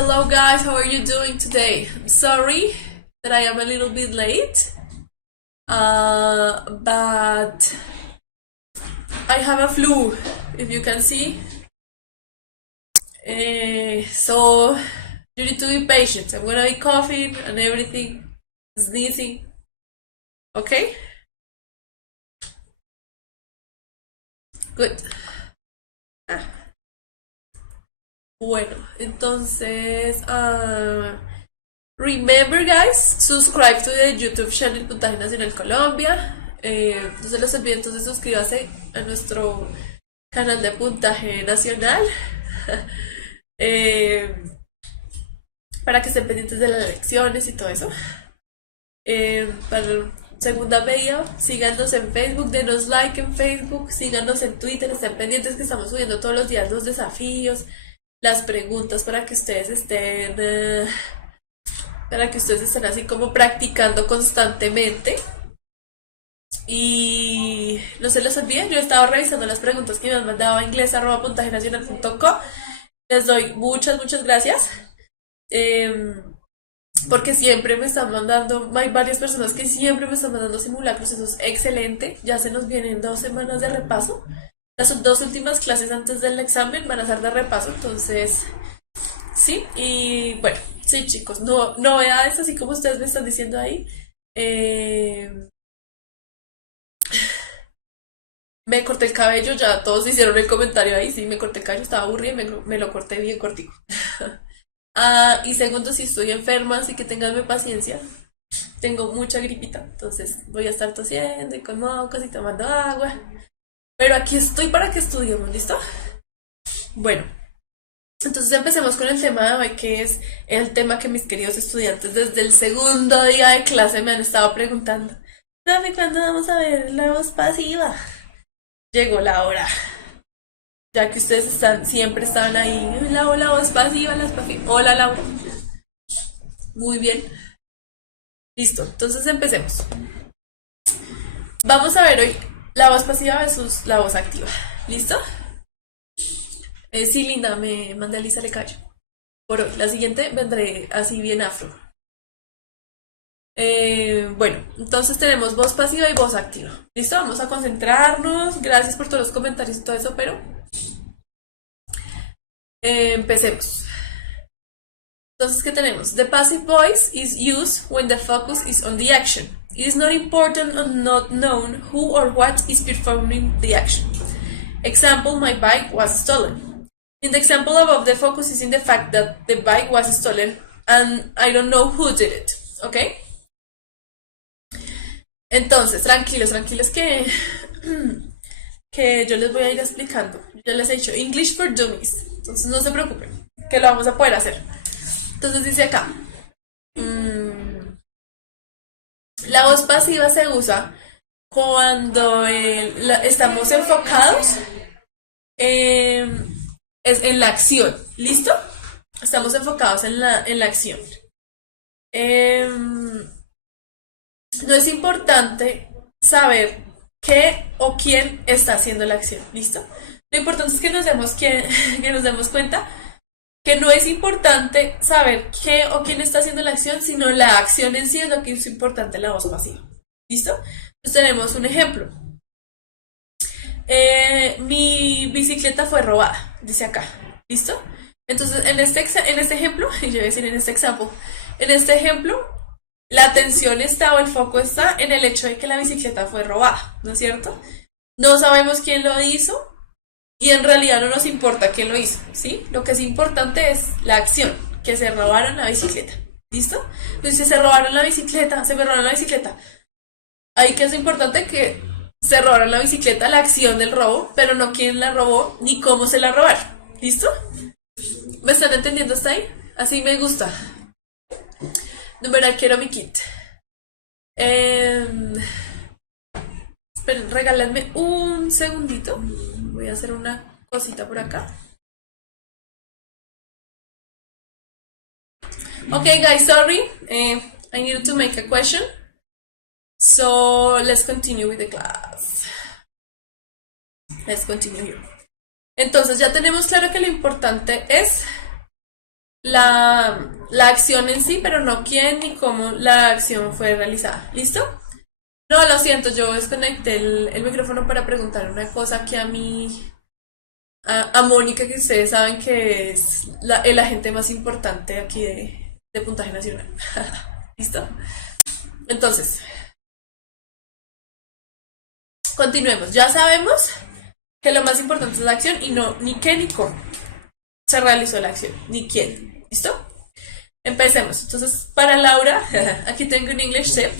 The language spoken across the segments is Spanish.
Hello guys, how are you doing today? I'm sorry that I am a little bit late, but I have a flu, if you can see. So you need to be patient. I'm gonna be coughing and everything, sneezing. Okay? Good. Bueno, entonces, remember guys, subscribe to the YouTube channel Puntaje Nacional Colombia. No se los olvide, entonces suscríbase a nuestro canal de Puntaje Nacional. Para que estén pendientes de las lecciones y todo eso. Para la segunda medida, síganos en Facebook, denos like en Facebook, síganos en Twitter, estén pendientes que estamos subiendo todos los días los desafíos, las preguntas para que ustedes estén así como practicando constantemente. Y no se les olvide, yo he estado revisando las preguntas que me han mandado a inglés@puntajenacional.co. Les doy muchas gracias, porque siempre me están mandando, hay varias personas que siempre me están mandando simulacros, eso es excelente. Ya se nos vienen 2 semanas de repaso. Las 2 últimas clases antes del examen van a ser de repaso, entonces sí. Y bueno, sí chicos, novedades así como ustedes me están diciendo ahí. Me corté el cabello, ya todos hicieron el comentario ahí, sí, me corté el cabello, estaba aburrida, me lo corté bien cortico. Y segundo, si estoy enferma, así que tenganme paciencia. Tengo mucha gripita, entonces voy a estar tosiendo y con mocos y tomando agua. Pero aquí estoy para que estudiemos, ¿listo? Bueno, entonces empecemos con el tema de hoy, que es el tema que mis queridos estudiantes desde el segundo día de clase me han estado preguntando. Profe, ¿cuándo vamos a ver la voz pasiva? Llegó la hora. Ya que ustedes siempre están ahí. La voz pasiva, las pasiva. Hola, Laura. Muy bien. Listo, entonces empecemos. Vamos a ver hoy la voz pasiva versus la voz activa. ¿Listo? Sí, linda, me mandé a Lisa le callo. Por hoy. La siguiente vendré así bien afro. Bueno, entonces tenemos voz pasiva y voz activa. ¿Listo? Vamos a concentrarnos. Gracias por todos los comentarios y todo eso, pero empecemos. Entonces, ¿qué tenemos? The passive voice is used when the focus is on the action. It is not important or not known who or what is performing the action. Example, my bike was stolen. In the example above, the focus is in the fact that the bike was stolen and I don't know who did it. ¿Ok? Entonces, tranquilos que yo les voy a ir explicando. Ya les he dicho English for Dummies, entonces no se preocupen, que lo vamos a poder hacer. Entonces dice acá, la voz pasiva se usa cuando estamos enfocados en la acción. ¿Listo? Estamos enfocados en la acción. No es importante saber qué o quién está haciendo la acción, ¿listo? Lo importante es que nos demos cuenta que no es importante saber qué o quién está haciendo la acción, sino la acción en sí es lo que es importante en la voz pasiva, ¿listo? Entonces tenemos un ejemplo. Mi bicicleta fue robada, dice acá, ¿listo? Entonces en este ejemplo, yo voy a decir en este ejemplo, la atención está o el foco está en el hecho de que la bicicleta fue robada, ¿no es cierto? No sabemos quién lo hizo y en realidad no nos importa quién lo hizo, ¿sí? Lo que es importante es la acción, que se robaron la bicicleta, ¿listo? Entonces se me robaron la bicicleta. Ahí que es importante que se robaron la bicicleta, la acción del robo, pero no quién la robó ni cómo se la robaron, ¿listo? ¿Me están entendiendo hasta ahí? Así me gusta. Número, quiero mi kit. Esperen, regálenme un segundito. Voy a hacer una cosita por acá. Okay, guys, sorry. I needed to make a question. So let's continue with the class. Let's continue here. Entonces ya tenemos claro que lo importante es la acción en sí, pero no quién ni cómo la acción fue realizada. ¿Listo? No, lo siento, yo desconecté el micrófono para preguntar una cosa que a Mónica, que ustedes saben que es el agente más importante aquí de Puntaje Nacional. ¿Listo? Entonces, continuemos. Ya sabemos que lo más importante es la acción y no ni qué ni cómo se realizó la acción, ni quién. ¿Listo? Empecemos. Entonces, para Laura, aquí tengo un English tip.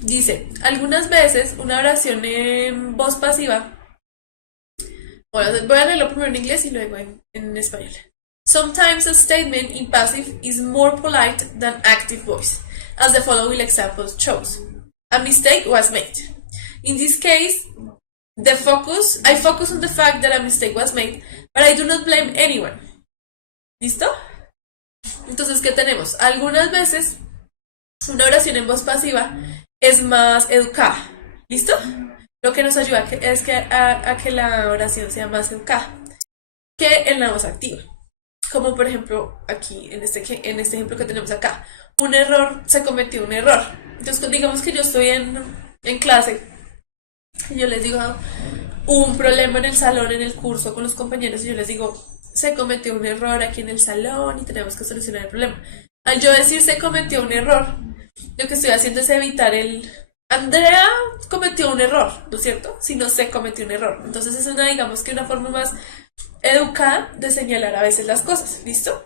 Dice, algunas veces una oración en voz pasiva. Bueno, voy a leerlo primero en inglés y luego en español. Sometimes a statement in passive is more polite than active voice, as the following example shows. A mistake was made. In this case, I focus on the fact that a mistake was made, but I do not blame anyone. ¿Listo? Entonces, ¿qué tenemos? Algunas veces una oración en voz pasiva es más educada. ¿Listo? Lo que nos ayuda es a que la oración sea más educada que en la voz activa. Como por ejemplo aquí, en este ejemplo que tenemos acá. Se cometió un error. Entonces digamos que yo estoy en clase y yo les digo, hubo un problema en el salón, en el curso con los compañeros, y yo les digo, se cometió un error aquí en el salón y tenemos que solucionar el problema. Al yo decir se cometió un error, lo que estoy haciendo es evitar Andrea cometió un error, ¿no es cierto? Si no se cometió un error. Entonces es digamos que una forma más educada de señalar a veces las cosas, ¿listo?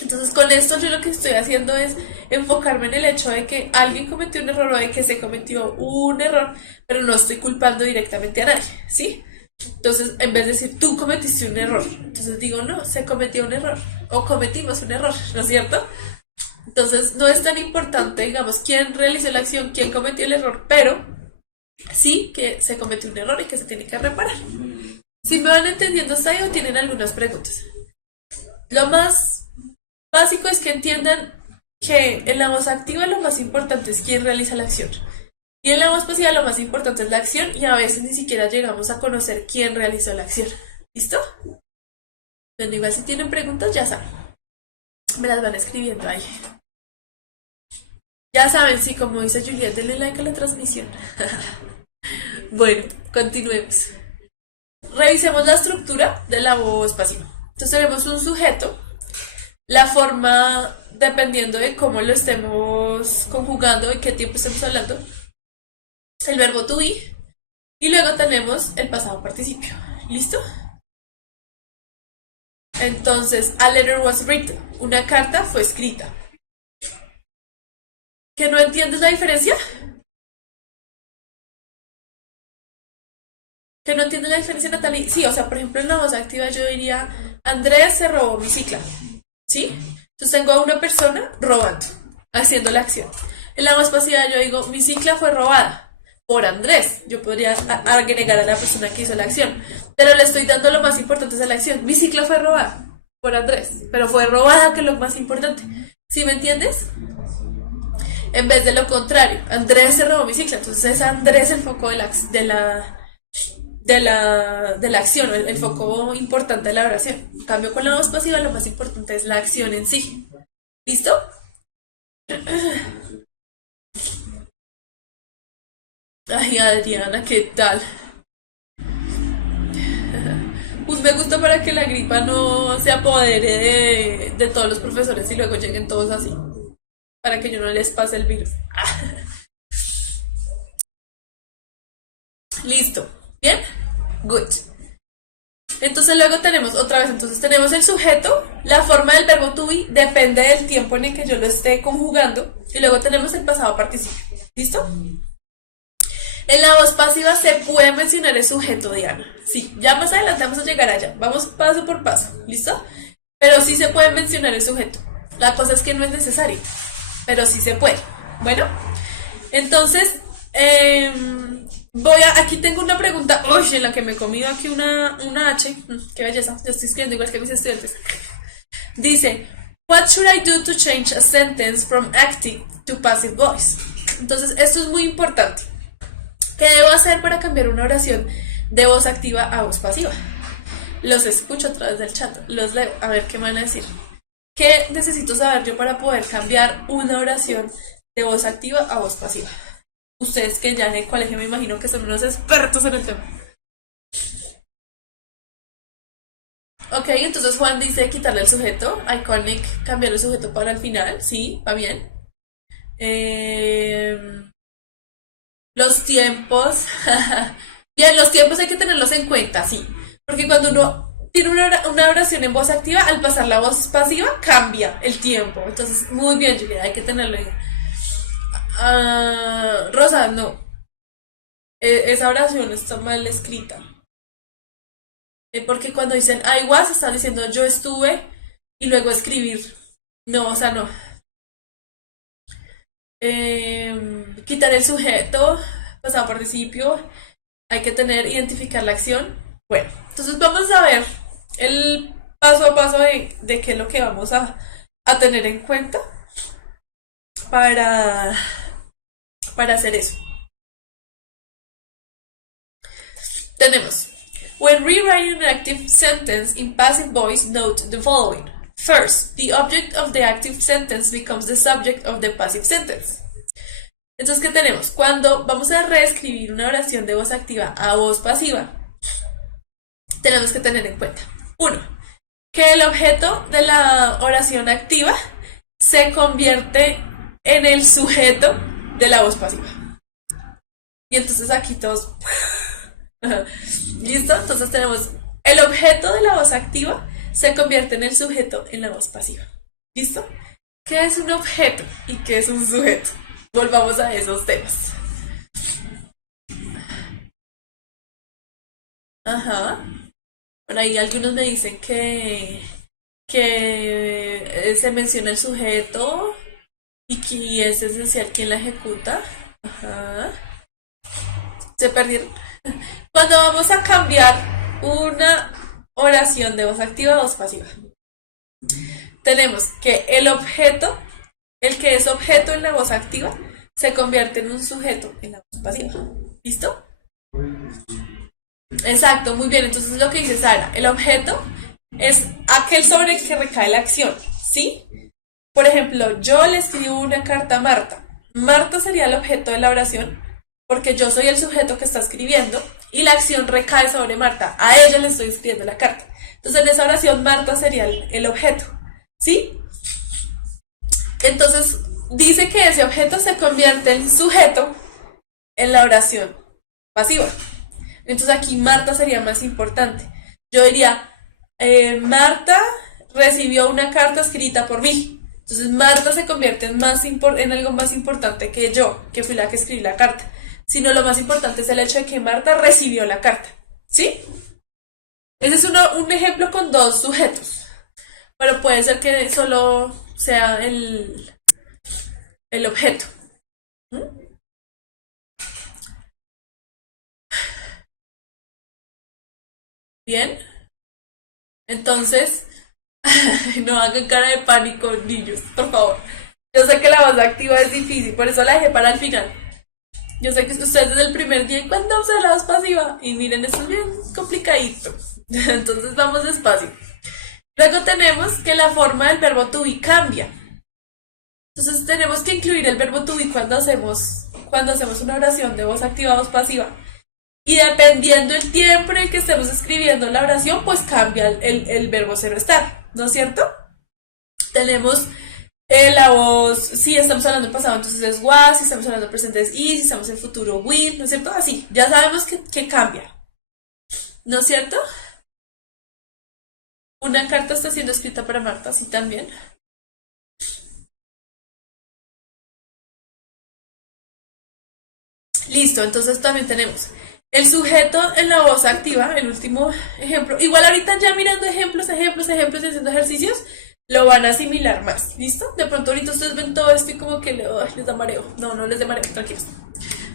Entonces con esto yo lo que estoy haciendo es enfocarme en el hecho de que alguien cometió un error o de que se cometió un error, pero no estoy culpando directamente a nadie, ¿sí? Entonces en vez de decir tú cometiste un error, entonces digo no, se cometió un error o cometimos un error, ¿no es cierto? Entonces no es tan importante, digamos, quién realizó la acción, quién cometió el error, pero sí que se cometió un error y que se tiene que reparar. Si me van entendiendo hasta ahí o tienen algunas preguntas. Lo más básico es que entiendan que en la voz activa lo más importante es quién realiza la acción. Y en la voz pasiva lo más importante es la acción y a veces ni siquiera llegamos a conocer quién realizó la acción. ¿Listo? Bueno, igual si tienen preguntas ya saben. Me las van escribiendo ahí. Ya saben, sí, como dice Juliet, denle like a la transmisión. Bueno, continuemos. Revisemos la estructura de la voz pasiva. Entonces tenemos un sujeto, la forma, dependiendo de cómo lo estemos conjugando y qué tiempo estemos hablando, el verbo to be, y luego tenemos el pasado participio. ¿Listo? Entonces, a letter was written, una carta fue escrita. ¿Que no entiendes la diferencia? ¿Que no entiendes la diferencia, Natalie? Sí, o sea, por ejemplo, en la voz activa yo diría, Andrés se robó mi cicla, ¿sí? Entonces tengo a una persona robando, haciendo la acción. En la voz pasiva yo digo, mi cicla fue robada por Andrés. Yo podría agregar a la persona que hizo la acción, pero le estoy dando lo más importante a la acción. Mi cicla fue robada por Andrés, pero fue robada, que es lo más importante. ¿Sí me entiendes? En vez de lo contrario, Andrés se robó mi cicla, entonces es Andrés el foco de la acción, el foco importante de la oración. En cambio, con la voz pasiva lo más importante es la acción en sí. ¿Listo? Ay, Adriana, ¿qué tal? Pues me gusta para que la gripa no se apodere de todos los profesores y luego lleguen todos así. Para que yo no les pase el virus. Listo. ¿Bien? Good. Entonces luego tenemos otra vez, entonces tenemos el sujeto, la forma del verbo to be depende del tiempo en el que yo lo esté conjugando, y luego tenemos el pasado participio. ¿Listo? En la voz pasiva se puede mencionar el sujeto, Diana. Sí, ya más adelante vamos a llegar allá. Vamos paso por paso. ¿Listo? Pero sí se puede mencionar el sujeto. La cosa es que no es necesario, pero sí se puede. Bueno, entonces aquí tengo una pregunta. Uy, en la que me he comido aquí una H. Qué belleza. Yo estoy escribiendo igual que mis estudiantes. Dice, what should I do to change a sentence from active to passive voice? Entonces, esto es muy importante. ¿Qué debo hacer para cambiar una oración de voz activa a voz pasiva? Los escucho a través del chat. Los leo. A ver qué me van a decir. ¿Qué necesito saber yo para poder cambiar una oración de voz activa a voz pasiva? Ustedes que ya en el colegio me imagino que son unos expertos en el tema. Ok, entonces Juan dice quitarle el sujeto, iconic, cambiar el sujeto para el final, sí, va bien. Eh, los tiempos, bien, los tiempos hay que tenerlos en cuenta, sí, porque cuando uno tiene una oración en voz activa, al pasar la voz pasiva cambia el tiempo, entonces muy bien, Julia, hay que tenerlo en... Rosa, no, esa oración está mal escrita. Porque cuando dicen I was, están diciendo yo estuve y luego escribir. No, o sea, no. Quitar el sujeto, pasado participio, hay que identificar la acción. Bueno, entonces vamos a ver el paso a paso de qué es lo que vamos a tener en cuenta para, para hacer eso. Tenemos when rewriting an active sentence in passive voice, note the following. First, the object of the active sentence becomes the subject of the passive sentence. Entonces, ¿qué tenemos? Cuando vamos a reescribir una oración de voz activa a voz pasiva, tenemos que tener en cuenta, uno, que el objeto de la oración activa se convierte en el sujeto de la voz pasiva. Y entonces aquí todos... ¿Listo? Entonces tenemos el objeto de la voz activa se convierte en el sujeto en la voz pasiva. ¿Listo? ¿Qué es un objeto y qué es un sujeto? Volvamos a esos temas. Ajá. Por ahí algunos me dicen que se menciona el sujeto y que es esencial quien la ejecuta. Ajá. Se perdieron. Cuando vamos a cambiar una oración de voz activa a voz pasiva, tenemos que el objeto, el que es objeto en la voz activa, se convierte en un sujeto en la voz pasiva. ¿Listo? Exacto, muy bien. Entonces lo que dice Sara, el objeto es aquel sobre el que recae la acción, ¿sí? Por ejemplo, yo le escribo una carta a Marta. Marta sería el objeto de la oración porque yo soy el sujeto que está escribiendo y la acción recae sobre Marta. A ella le estoy escribiendo la carta. Entonces en esa oración Marta sería el objeto, ¿sí? Entonces dice que ese objeto se convierte en sujeto en la oración pasiva. Entonces aquí Marta sería más importante. Yo diría, Marta recibió una carta escrita por mí. Entonces Marta se convierte en algo más importante que yo, que fui la que escribí la carta. Sino lo más importante es el hecho de que Marta recibió la carta. ¿Sí? Ese es un ejemplo con dos sujetos. Pero puede ser que solo sea el objeto. ¿Mm? Bien. Entonces, no hagan cara de pánico, niños, por favor. Yo sé que la voz activa es difícil, por eso la dejé para el final. Yo sé que ustedes desde el primer día, ¿cuándo usan la voz pasiva? Y miren, esto es bien complicadito. Entonces vamos despacio. Luego tenemos que la forma del verbo to be cambia. Entonces tenemos que incluir el verbo to be cuando hacemos una oración de voz activa o voz pasiva. Y dependiendo el tiempo en el que estemos escribiendo la oración, pues cambia el verbo ser o estar, ¿no es cierto? Tenemos la voz, si estamos hablando en pasado, entonces es was, si estamos hablando en presente es is, si estamos en futuro will, ¿no es cierto? Así, ya sabemos que cambia, ¿no es cierto? Una carta está siendo escrita para Marta, sí también. Listo, entonces también tenemos el sujeto en la voz activa, el último ejemplo. Igual ahorita ya mirando ejemplos y haciendo ejercicios, lo van a asimilar más, ¿listo? De pronto ahorita ustedes ven todo esto y como que les da mareo. No, no les da mareo, tranquilos.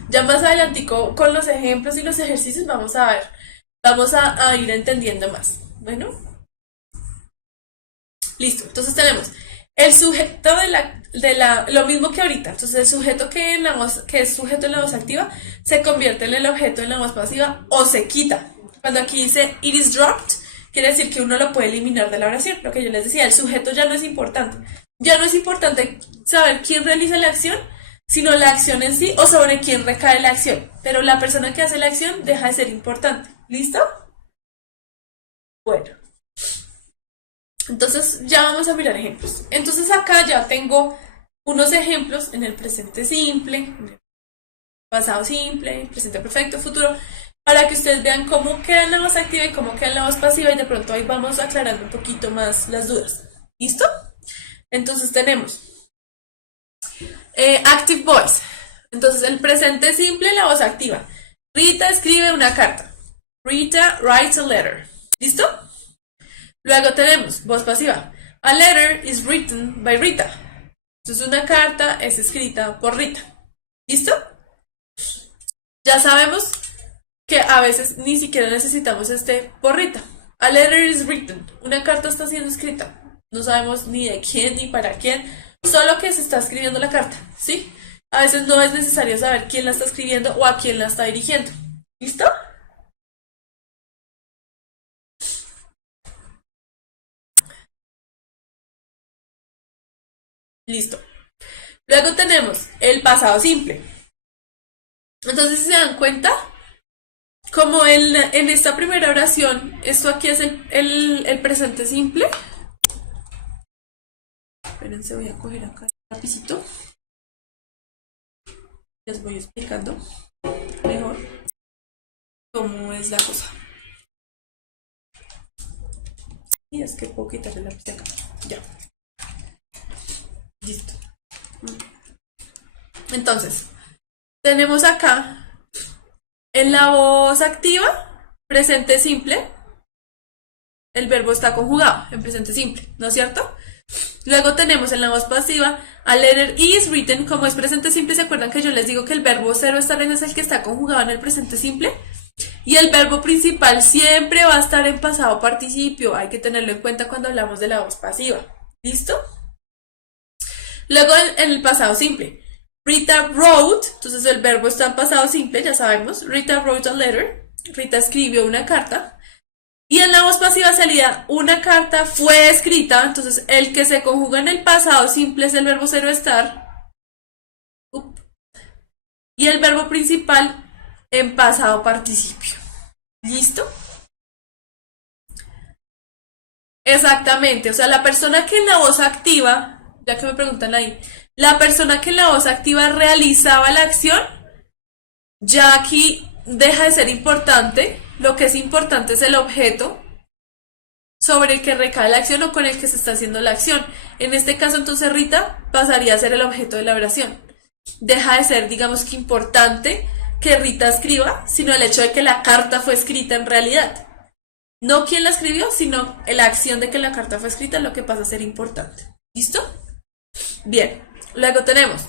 Ya más adelantico con los ejemplos y los ejercicios vamos a ir entendiendo más. Bueno, listo. Entonces tenemos el sujeto lo mismo que ahorita. Entonces el sujeto que es sujeto en la voz activa se convierte en el objeto en la voz pasiva o se quita. Cuando aquí dice it is dropped, quiere decir que uno lo puede eliminar de la oración. Lo que yo les decía, el sujeto ya no es importante. Ya no es importante saber quién realiza la acción, sino la acción en sí o sobre quién recae la acción. Pero la persona que hace la acción deja de ser importante. ¿Listo? Bueno. Entonces ya vamos a mirar ejemplos. Entonces acá ya tengo unos ejemplos en el presente simple, en el pasado simple, presente perfecto, futuro, para que ustedes vean cómo queda la voz activa y cómo queda la voz pasiva y de pronto ahí vamos aclarando un poquito más las dudas. ¿Listo? Entonces tenemos active voice. Entonces el presente simple, la voz activa. Rita escribe una carta. Rita writes a letter. ¿Listo? Luego tenemos voz pasiva. A letter is written by Rita. Entonces una carta es escrita por Rita. ¿Listo? Ya sabemos que a veces ni siquiera necesitamos este por Rita. A letter is written. Una carta está siendo escrita. No sabemos ni de quién ni para quién. Solo que se está escribiendo la carta. ¿Sí? A veces no es necesario saber quién la está escribiendo o a quién la está dirigiendo. ¿Listo? Listo. Luego tenemos el pasado simple. Entonces, si se dan cuenta, como en esta primera oración, esto aquí es el presente simple. Espérense, voy a coger acá el lapicito. Les voy explicando mejor cómo es la cosa. Y es que puedo quitarle el lápiz de acá. Ya. Listo. Entonces, tenemos acá en la voz activa, presente simple, el verbo está conjugado en presente simple, ¿no es cierto? Luego tenemos en la voz pasiva, a letter is written, como es presente simple, ¿se acuerdan que yo les digo que el verbo cero estar en es el que está conjugado en el presente simple? Y el verbo principal siempre va a estar en pasado participio, hay que tenerlo en cuenta cuando hablamos de la voz pasiva, ¿listo? Luego en el pasado simple, Rita wrote, entonces el verbo está en pasado simple, ya sabemos, Rita wrote a letter, Rita escribió una carta. Y en la voz pasiva salida, una carta fue escrita, entonces el que se conjuga en el pasado simple es el verbo cero estar. Y el verbo principal en pasado participio. ¿Listo? Exactamente, o sea, la persona que en la voz activa, ya que me preguntan ahí, la persona que en la voz activa realizaba la acción, ya aquí deja de ser importante. Lo que es importante es el objeto sobre el que recae la acción o con el que se está haciendo la acción. En este caso, entonces, Rita pasaría a ser el objeto de la oración. Deja de ser, digamos que importante que Rita escriba, sino el hecho de que la carta fue escrita en realidad. No quién la escribió, sino la acción de que la carta fue escrita es lo que pasa a ser importante. ¿Listo? Bien, luego tenemos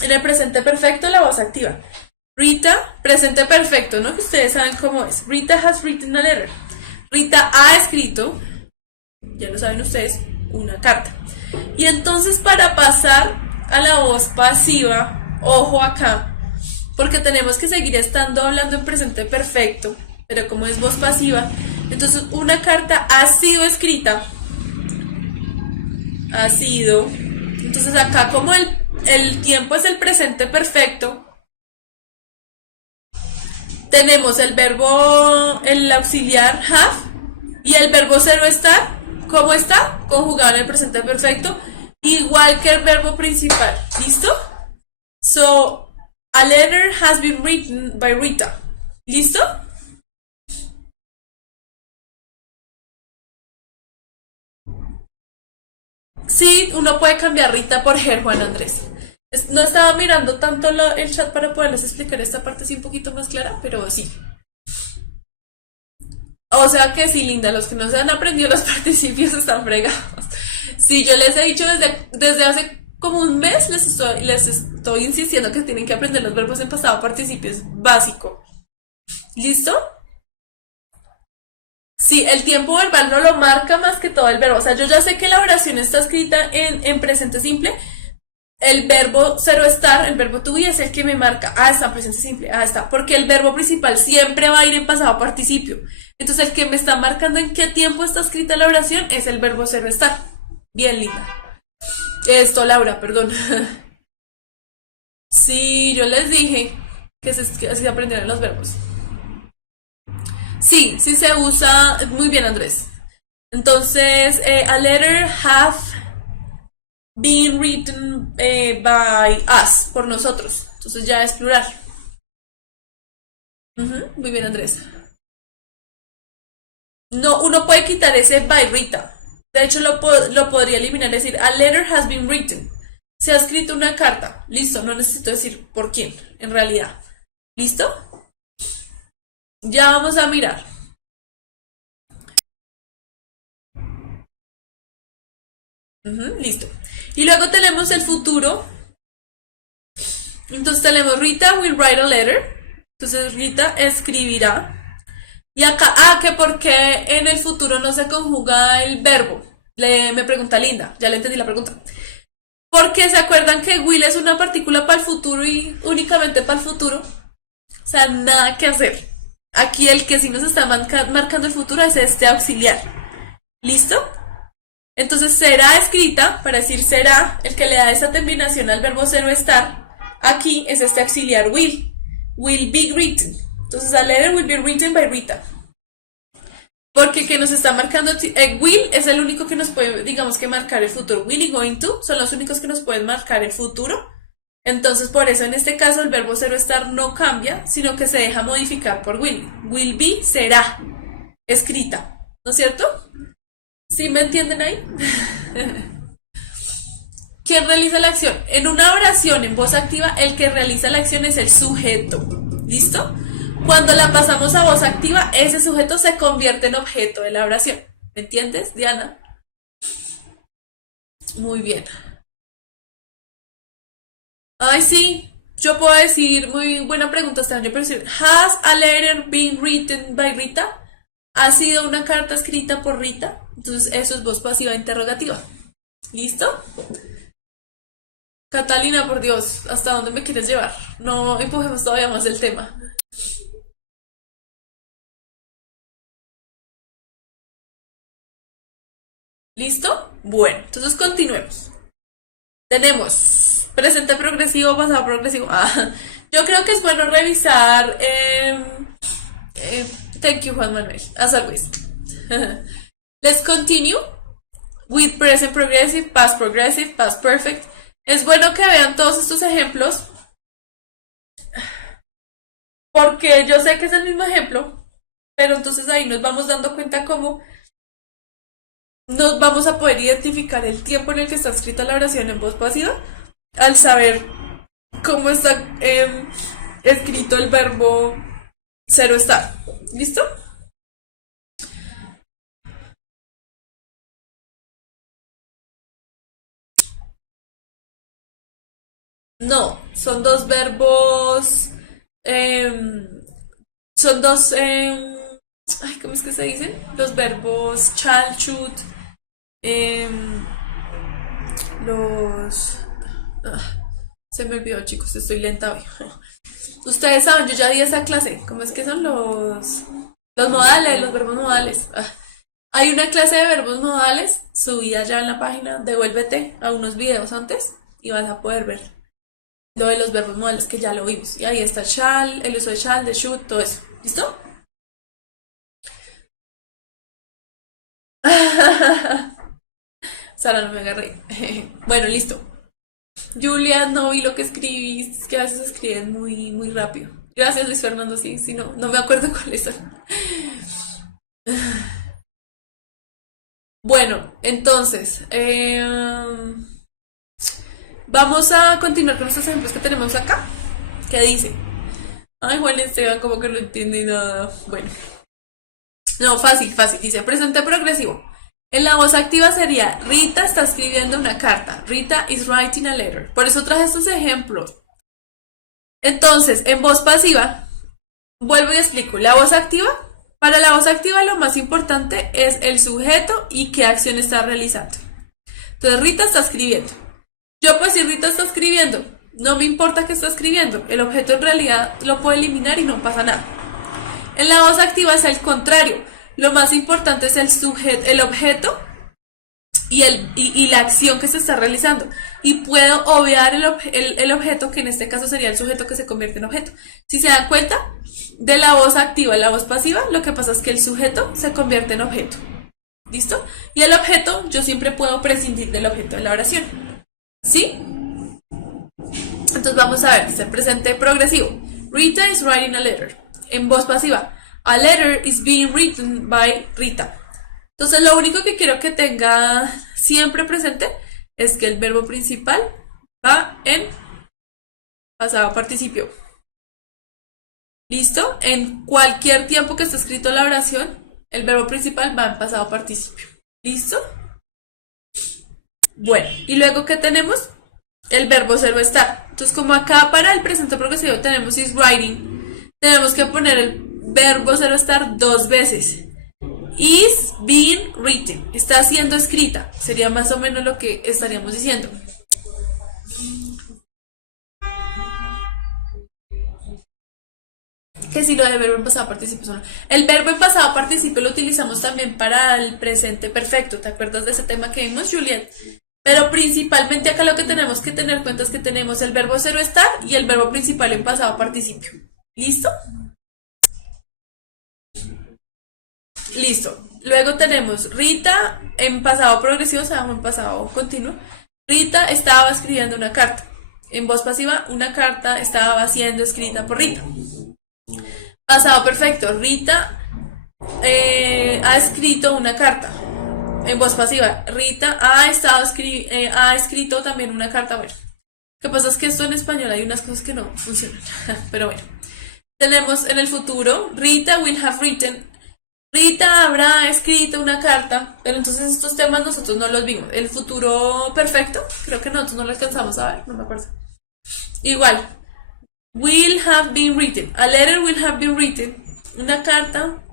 en el presente perfecto la voz activa. Rita, presente perfecto, ¿no? Que ustedes saben cómo es. Rita has written a letter. Rita ha escrito, ya lo saben ustedes, una carta. Y entonces para pasar a la voz pasiva, ojo acá, porque tenemos que seguir estando hablando en presente perfecto, pero como es voz pasiva, entonces una carta ha sido escrita. Ha sido. Entonces acá como el tiempo es el presente perfecto, tenemos el verbo, el auxiliar have y el verbo cero estar. ¿Cómo está? Conjugado en el presente perfecto, igual que el verbo principal. ¿Listo? So, a letter has been written by Rita. ¿Listo? Sí, uno puede cambiar Rita por Ger Juan Andrés. No estaba mirando tanto el chat para poderles explicar esta parte así un poquito más clara, pero sí. O sea que sí, linda, los que no se han aprendido los participios están fregados. Sí, yo les he dicho desde hace como un mes, les estoy insistiendo que tienen que aprender los verbos en pasado participio, es básico. ¿Listo? Sí, el tiempo verbal no lo marca más que todo el verbo. O sea, yo ya sé que la oración está escrita en presente simple, el verbo cero estar, el verbo to be es el que me marca, está en presente simple, está, porque el verbo principal siempre va a ir en pasado participio. Entonces el que me está marcando en qué tiempo está escrita la oración es el verbo cero estar. Bien linda. Esto, Laura, perdón. Sí, yo les dije que así se aprendieron los verbos. Sí, sí se usa muy bien, Andrés. Entonces, a letter have been written by us, por nosotros. Entonces ya es plural. Ujú, muy bien, Andrés. No, uno puede quitar ese by Rita. De hecho, lo podría eliminar, decir, a letter has been written. Se ha escrito una carta. Listo, no necesito decir por quién, en realidad. ¿Listo? Ya vamos a mirar. Ujú, listo. Y luego tenemos el futuro. Entonces tenemos Rita will write a letter. Entonces Rita escribirá. Y acá, que por qué en el futuro no se conjuga el verbo. Me pregunta Linda, ya le entendí la pregunta. Porque se acuerdan que will es una partícula para el futuro y únicamente para el futuro. O sea, nada que hacer. Aquí el que sí nos está marcando el futuro es este auxiliar. ¿Listo? Entonces será escrita, para decir será, el que le da esa terminación al verbo ser o estar, aquí es este auxiliar will. Will be written. Entonces a letter will be written by Rita. Porque que nos está marcando, will es el único que nos puede, digamos que marcar el futuro. Will y going to son los únicos que nos pueden marcar el futuro. Entonces por eso en este caso el verbo ser o estar no cambia, sino que se deja modificar por will. Will be será escrita, ¿no es cierto? ¿Sí me entienden ahí? ¿Quién realiza la acción? En una oración en voz activa, el que realiza la acción es el sujeto. ¿Listo? Cuando la pasamos a voz activa, ese sujeto se convierte en objeto de la oración. ¿Me entiendes, Diana? Muy bien. Ay, sí. Yo puedo decir, muy buena pregunta este año, pero decir, ¿has a letter been written by Rita? ¿Ha sido una carta escrita por Rita? Entonces eso es voz pasiva interrogativa. ¿Listo? Catalina, por Dios, ¿hasta dónde me quieres llevar? No empujemos todavía más el tema. ¿Listo? Bueno, entonces continuemos. Tenemos presente progresivo, pasado progresivo. Yo creo que es bueno revisar. Eh, Thank you, Juan Manuel. As always. Let's continue with present progressive, past perfect. Es bueno que vean todos estos ejemplos porque yo sé que es el mismo ejemplo, pero entonces ahí nos vamos dando cuenta cómo nos vamos a poder identificar el tiempo en el que está escrita la oración en voz pasiva al saber cómo está escrito el verbo cero estar. ¿Listo? No, son dos verbos. Son dos. Ay, ¿cómo es que se dicen? Los verbos shall, should. em, los. Se me olvidó, chicos, estoy lenta hoy. Ustedes saben, yo ya di esa clase. ¿Cómo es que son los modales, los verbos modales? Hay una clase de verbos modales subida ya en la página. Devuélvete a unos videos antes y vas a poder ver lo de los verbos modales que ya lo vimos. Y ahí está shall, el uso de shall, de should, todo eso. ¿Listo? Sara, no me agarré. Bueno, listo. Julia, no vi lo que escribís, que a veces escriben muy, muy rápido. Gracias, Luis Fernando, sí, sí, no, no me acuerdo cuáles son. Bueno, entonces, vamos a continuar con estos ejemplos que tenemos acá. ¿Qué dice? Ay, Juan Esteban, como que no entiende nada. Bueno, no, fácil, fácil. Dice presente progresivo. En la voz activa sería Rita está escribiendo una carta. Rita is writing a letter. Por eso traje estos ejemplos. Entonces, en voz pasiva, vuelvo y explico. La voz activa, para la voz activa lo más importante es el sujeto y qué acción está realizando. Entonces, Rita está escribiendo. Yo pues si Rita está escribiendo, no me importa que está escribiendo, el objeto en realidad lo puedo eliminar y no pasa nada. En la voz activa es el contrario, lo más importante es el sujeto, el objeto y la acción que se está realizando. Y puedo obviar el objeto, que en este caso sería el sujeto que se convierte en objeto. Si se dan cuenta, de la voz activa a la voz pasiva, lo que pasa es que el sujeto se convierte en objeto. ¿Listo? Y el objeto, yo siempre puedo prescindir del objeto de la oración. ¿Sí? Entonces vamos a ver, es el presente progresivo. Rita is writing a letter. En voz pasiva, a letter is being written by Rita. Entonces lo único que quiero que tenga siempre presente es que el verbo principal va en pasado participio. ¿Listo? En cualquier tiempo que esté escrito la oración, el verbo principal va en pasado participio. ¿Listo? Bueno, y luego ¿qué tenemos? El verbo ser o estar. Entonces, como acá para el presente progresivo tenemos is writing, tenemos que poner el verbo ser o estar 2 veces. Is being written. Está siendo escrita. Sería más o menos lo que estaríamos diciendo. Que si lo del verbo en pasado participio no. El verbo en pasado participio lo utilizamos también para el presente perfecto. ¿Te acuerdas de ese tema que vimos, Juliet? Pero principalmente acá lo que tenemos que tener en cuenta es que tenemos el verbo ser o estar y el verbo principal en pasado participio. ¿Listo? Listo. Luego tenemos Rita en pasado progresivo, o sea, en pasado continuo. Rita estaba escribiendo una carta. En voz pasiva, una carta estaba siendo escrita por Rita. Pasado perfecto. Rita ha escrito una carta. En voz pasiva, Rita ha escrito también una carta. Bueno, lo que pasa es que esto en español hay unas cosas que no funcionan. Pero bueno. Tenemos en el futuro, Rita will have written. Rita habrá escrito una carta, pero entonces estos temas nosotros no los vimos. El futuro perfecto, creo que nosotros no lo alcanzamos a ver, no me acuerdo. Igual, will have been written. A letter will have been written. Una carta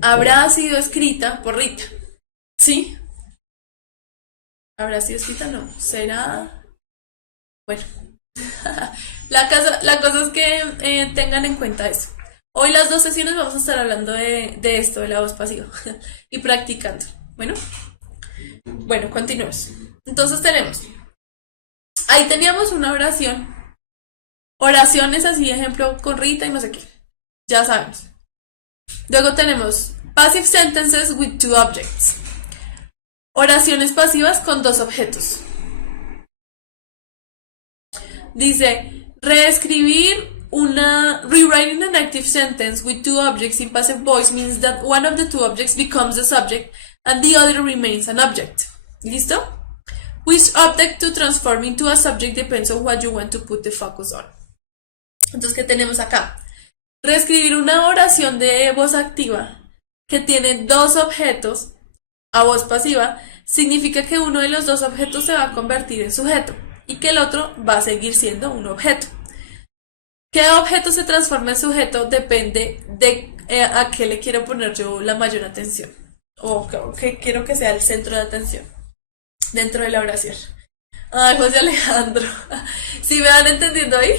habrá sido escrita por Rita. ¿Sí? ¿Habrá sido escrita? No. ¿Será? Bueno. La cosa es que tengan en cuenta eso. Hoy las 2 sesiones vamos a estar hablando de esto, de la voz pasiva y practicando. Bueno, continuemos. Entonces tenemos, ahí teníamos una oración. Oraciones así, ejemplo, con Rita y no sé qué. Ya sabemos. Luego tenemos passive sentences with 2 objects. Oraciones pasivas con 2 objetos. Dice, rewriting an active sentence with 2 objects in passive voice means that one of the 2 objects becomes the subject and the other remains an object. ¿Listo? Which object to transform into a subject depends on what you want to put the focus on. Entonces, ¿qué tenemos acá? Reescribir una oración de voz activa que tiene 2 objetos a voz pasiva significa que uno de los 2 objetos se va a convertir en sujeto y que el otro va a seguir siendo un objeto. ¿Qué objeto se transforma en sujeto? Depende de a qué le quiero poner yo la mayor atención o que quiero que sea el centro de atención dentro de la oración. Ay, José Alejandro, ¿sí me van entendiendo ahí?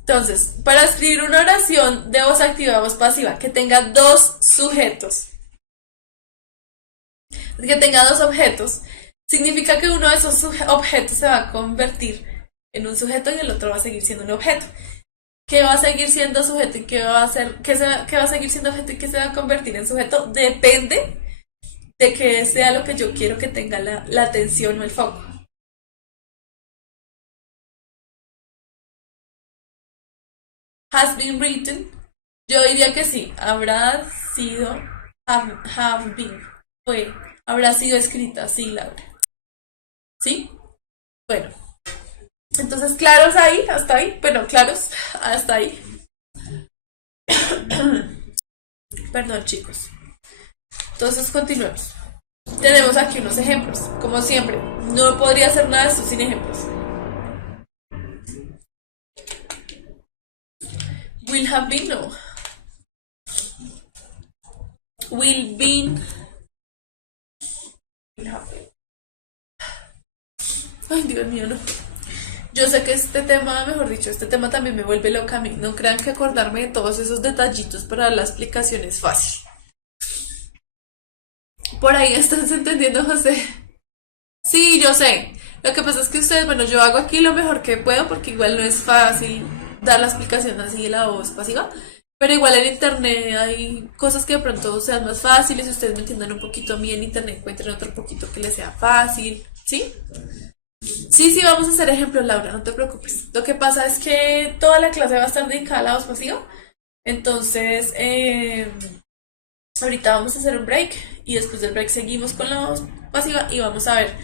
Entonces, para escribir una oración de voz activa, voz pasiva, que tenga 2 sujetos, que tenga 2 objetos, significa que uno de esos objetos se va a convertir en un sujeto y el otro va a seguir siendo un objeto. ¿Qué va a seguir siendo sujeto y qué va a seguir siendo objeto y qué se va a convertir en sujeto? Depende de que sea lo que yo quiero que tenga la atención o el foco. Has been written. Yo diría que sí. Habrá sido. Have been. Habrá sido escrita. Sí, Laura. ¿Sí? Bueno. Entonces, claros ahí, hasta ahí. Bueno, claros, hasta ahí. Perdón, chicos. Entonces, continuemos. Tenemos aquí unos ejemplos. Como siempre, no podría hacer nada de esto sin ejemplos. Will have been, no. Will been. Will have been. Ay, Dios mío, no. Yo sé que este tema, mejor dicho, este tema también me vuelve loca a mí. No crean que acordarme de todos esos detallitos para la explicación es fácil. Por ahí estás entendiendo, José. Sí, yo sé. Lo que pasa es que ustedes, bueno, yo hago aquí lo mejor que puedo porque igual no es fácil dar la explicación así de la voz pasiva. Pero igual en internet hay cosas que de pronto sean más fáciles y ustedes me entiendan un poquito a mí en internet, encuentren otro poquito que les sea fácil. ¿Sí? Sí, sí, vamos a hacer ejemplos, Laura, no te preocupes. Lo que pasa es que toda la clase va a estar dedicada a la voz pasiva. Entonces, ahorita vamos a hacer un break y después del break seguimos con la voz pasiva y vamos a ver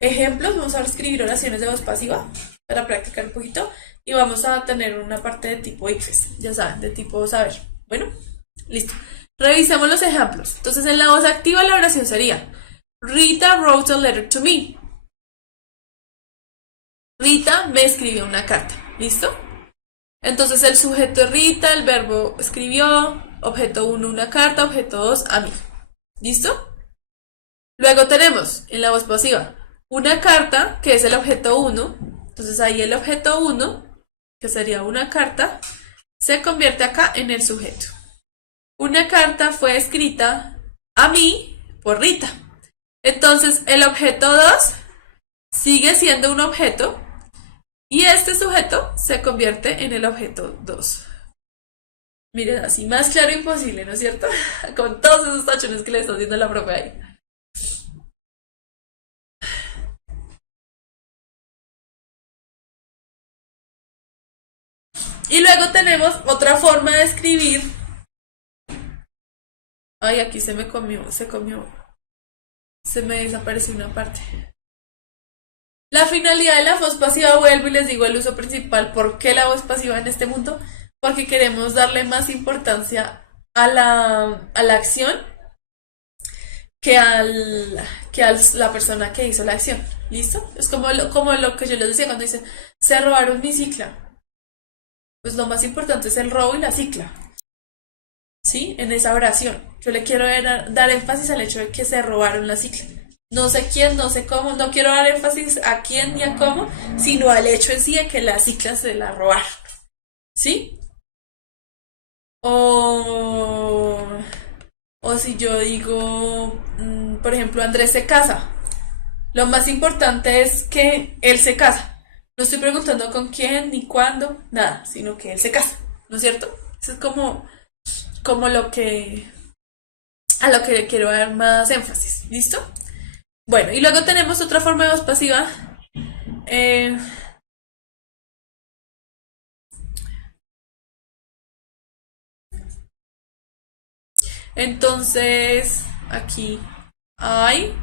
ejemplos, vamos a escribir oraciones de voz pasiva para practicar un poquito y vamos a tener una parte de tipo ICFES, ya saben, de tipo saber. Bueno, listo. Revisemos los ejemplos. Entonces, en la voz activa la oración sería Rita wrote a letter to me. Rita me escribió una carta. ¿Listo? Entonces el sujeto es Rita, el verbo escribió, objeto uno una carta, objeto 2 a mí. ¿Listo? Luego tenemos en la voz pasiva una carta, que es el objeto uno. Entonces ahí el objeto uno, que sería una carta, se convierte acá en el sujeto. Una carta fue escrita a mí por Rita. Entonces el objeto 2 sigue siendo un objeto y este sujeto se convierte en el objeto 2. Miren, así más claro imposible, ¿no es cierto? Con todos esos tachones que le está haciendo la profe ahí. Y luego tenemos otra forma de escribir. Ay, aquí se me comió, se me desapareció una parte. La finalidad de la voz pasiva, vuelvo y les digo el uso principal. ¿Por qué la voz pasiva en este mundo? Porque queremos darle más importancia a la acción que a la persona que hizo la acción. ¿Listo? Es como lo que yo les decía cuando dicen, se robaron mi cicla. Pues lo más importante es el robo y la cicla. ¿Sí? En esa oración. Yo le quiero dar énfasis al hecho de que se robaron la cicla. No sé quién, no sé cómo, no quiero dar énfasis a quién ni a cómo, sino al hecho en sí de que la cicla se la robaron. ¿Sí? O, o si yo digo, por ejemplo, Andrés se casa. Lo más importante es que él se casa. No estoy preguntando con quién ni cuándo, nada, sino que él se casa. ¿No es cierto? Eso es como a lo que le quiero dar más énfasis. ¿Listo? Bueno, y luego tenemos otra forma de voz pasiva. Eh, entonces, aquí, I,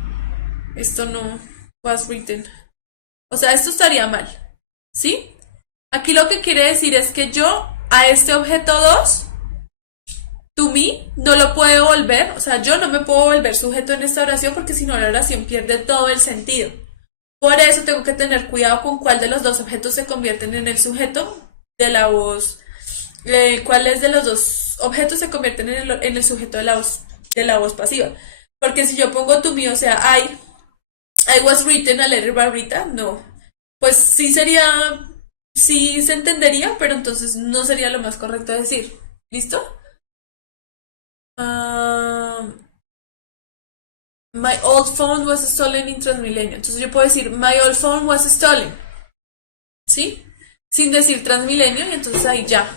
esto no was written. O sea, esto estaría mal. ¿Sí? Aquí lo que quiere decir es que yo a este objeto 2 to me, no lo puedo volver, o sea, yo no me puedo volver sujeto en esta oración porque si no la oración pierde todo el sentido. Por eso tengo que tener cuidado con cuál de los dos objetos se convierten en el sujeto de la voz, cuáles de los dos objetos se convierten en el sujeto de la voz pasiva. Porque si yo pongo to me, o sea, I was written a letter by Rita, no. Pues sí se entendería, pero entonces no sería lo más correcto decir. ¿Listo? Um, My old phone was stolen in Transmilenio. Entonces yo puedo decir, my old phone was stolen. ¿Sí? Sin decir Transmilenio y entonces ahí ya.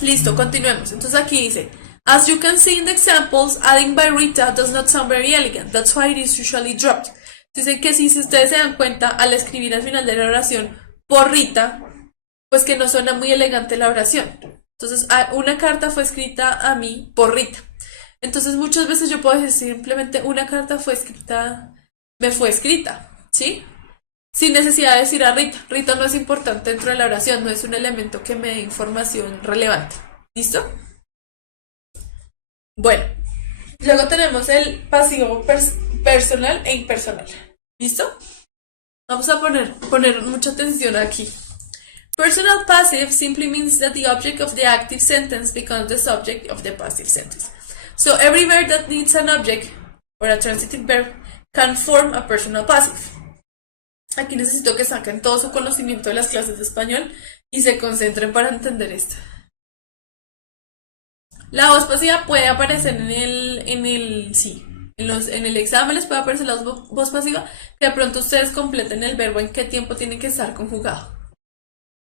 Listo, continuemos. Entonces aquí dice, as you can see in the examples, adding by Rita does not sound very elegant. That's why it is usually dropped. Dicen que si ustedes se dan cuenta, al escribir al final de la oración por Rita, pues que no suena muy elegante la oración. Entonces, una carta fue escrita a mí por Rita. Entonces, muchas veces yo puedo decir simplemente una carta me fue escrita, ¿sí? Sin necesidad de decir a Rita. Rita no es importante dentro de la oración, no es un elemento que me dé información relevante. ¿Listo? Bueno, luego tenemos el pasivo personal e impersonal. ¿Listo? Vamos a poner mucha atención aquí. Personal passive simply means that the object of the active sentence becomes the subject of the passive sentence. So every verb that needs an object or a transitive verb can form a personal passive. Aquí necesito que saquen todo su conocimiento de las clases de español y se concentren para entender esto. La voz pasiva puede aparecer en el examen les puede aparecer la voz pasiva, que de pronto ustedes completen el verbo en qué tiempo tiene que estar conjugado.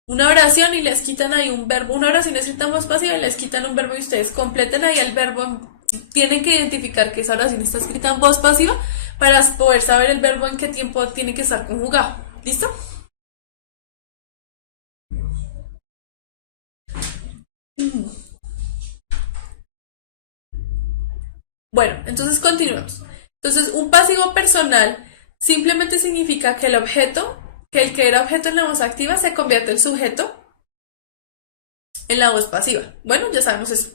Una oración y les quitan ahí un verbo, una oración escrita en voz pasiva y les quitan un verbo y ustedes completen ahí el verbo. Tienen que identificar que esa oración está escrita en voz pasiva para poder saber el verbo en qué tiempo tiene que estar conjugado. ¿Listo? Bueno, entonces continuemos. Entonces, un pasivo personal simplemente significa que el que era objeto en la voz activa se convierte en sujeto en la voz pasiva. Bueno, ya sabemos eso.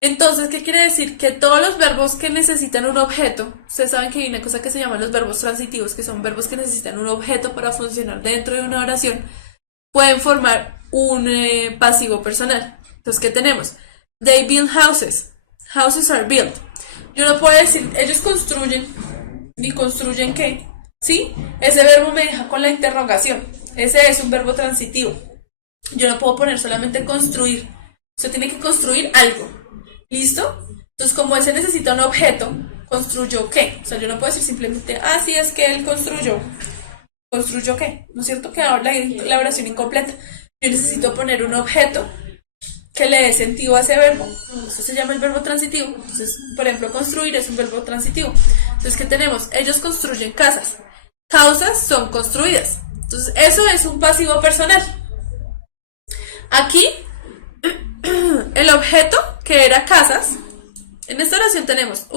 Entonces, ¿qué quiere decir? Que todos los verbos que necesitan un objeto, ustedes saben que hay una cosa que se llaman los verbos transitivos, que son verbos que necesitan un objeto para funcionar dentro de una oración, pueden formar un pasivo personal. Entonces, ¿qué tenemos? They build houses. Houses are built. Yo no puedo decir, ellos construyen. ¿Y construyen qué? ¿Sí? Ese verbo me deja con la interrogación. Ese es un verbo transitivo. Yo no puedo poner solamente construir. Usted tiene que construir algo. ¿Listo? Entonces, como ese necesita un objeto, ¿construyó qué? O sea, yo no puedo decir simplemente, sí, es que él construyó. ¿Construyó qué? ¿No es cierto? Que ahora la oración incompleta. Yo necesito poner un objeto que le dé sentido a ese verbo. Eso se llama el verbo transitivo. Entonces, por ejemplo, construir es un verbo transitivo. Entonces, ¿qué tenemos? Ellos construyen casas. Causas son construidas. Entonces, eso es un pasivo personal. Aquí, el objeto, que era casas, en esta oración tenemos,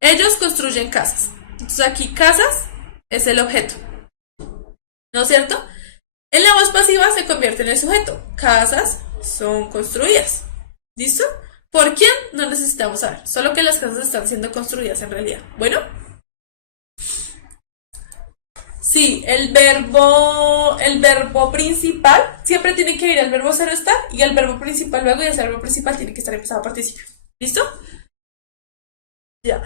ellos construyen casas. Entonces, aquí casas es el objeto. ¿No es cierto? En la voz pasiva se convierte en el sujeto. Casas son construidas. ¿Listo? ¿Por quién? No necesitamos saber. Solo que las casas están siendo construidas en realidad. Bueno. Sí, el verbo principal siempre tiene que ir al verbo ser estar y el verbo principal luego y ese verbo principal tiene que estar empezado a participio. ¿Listo? Ya.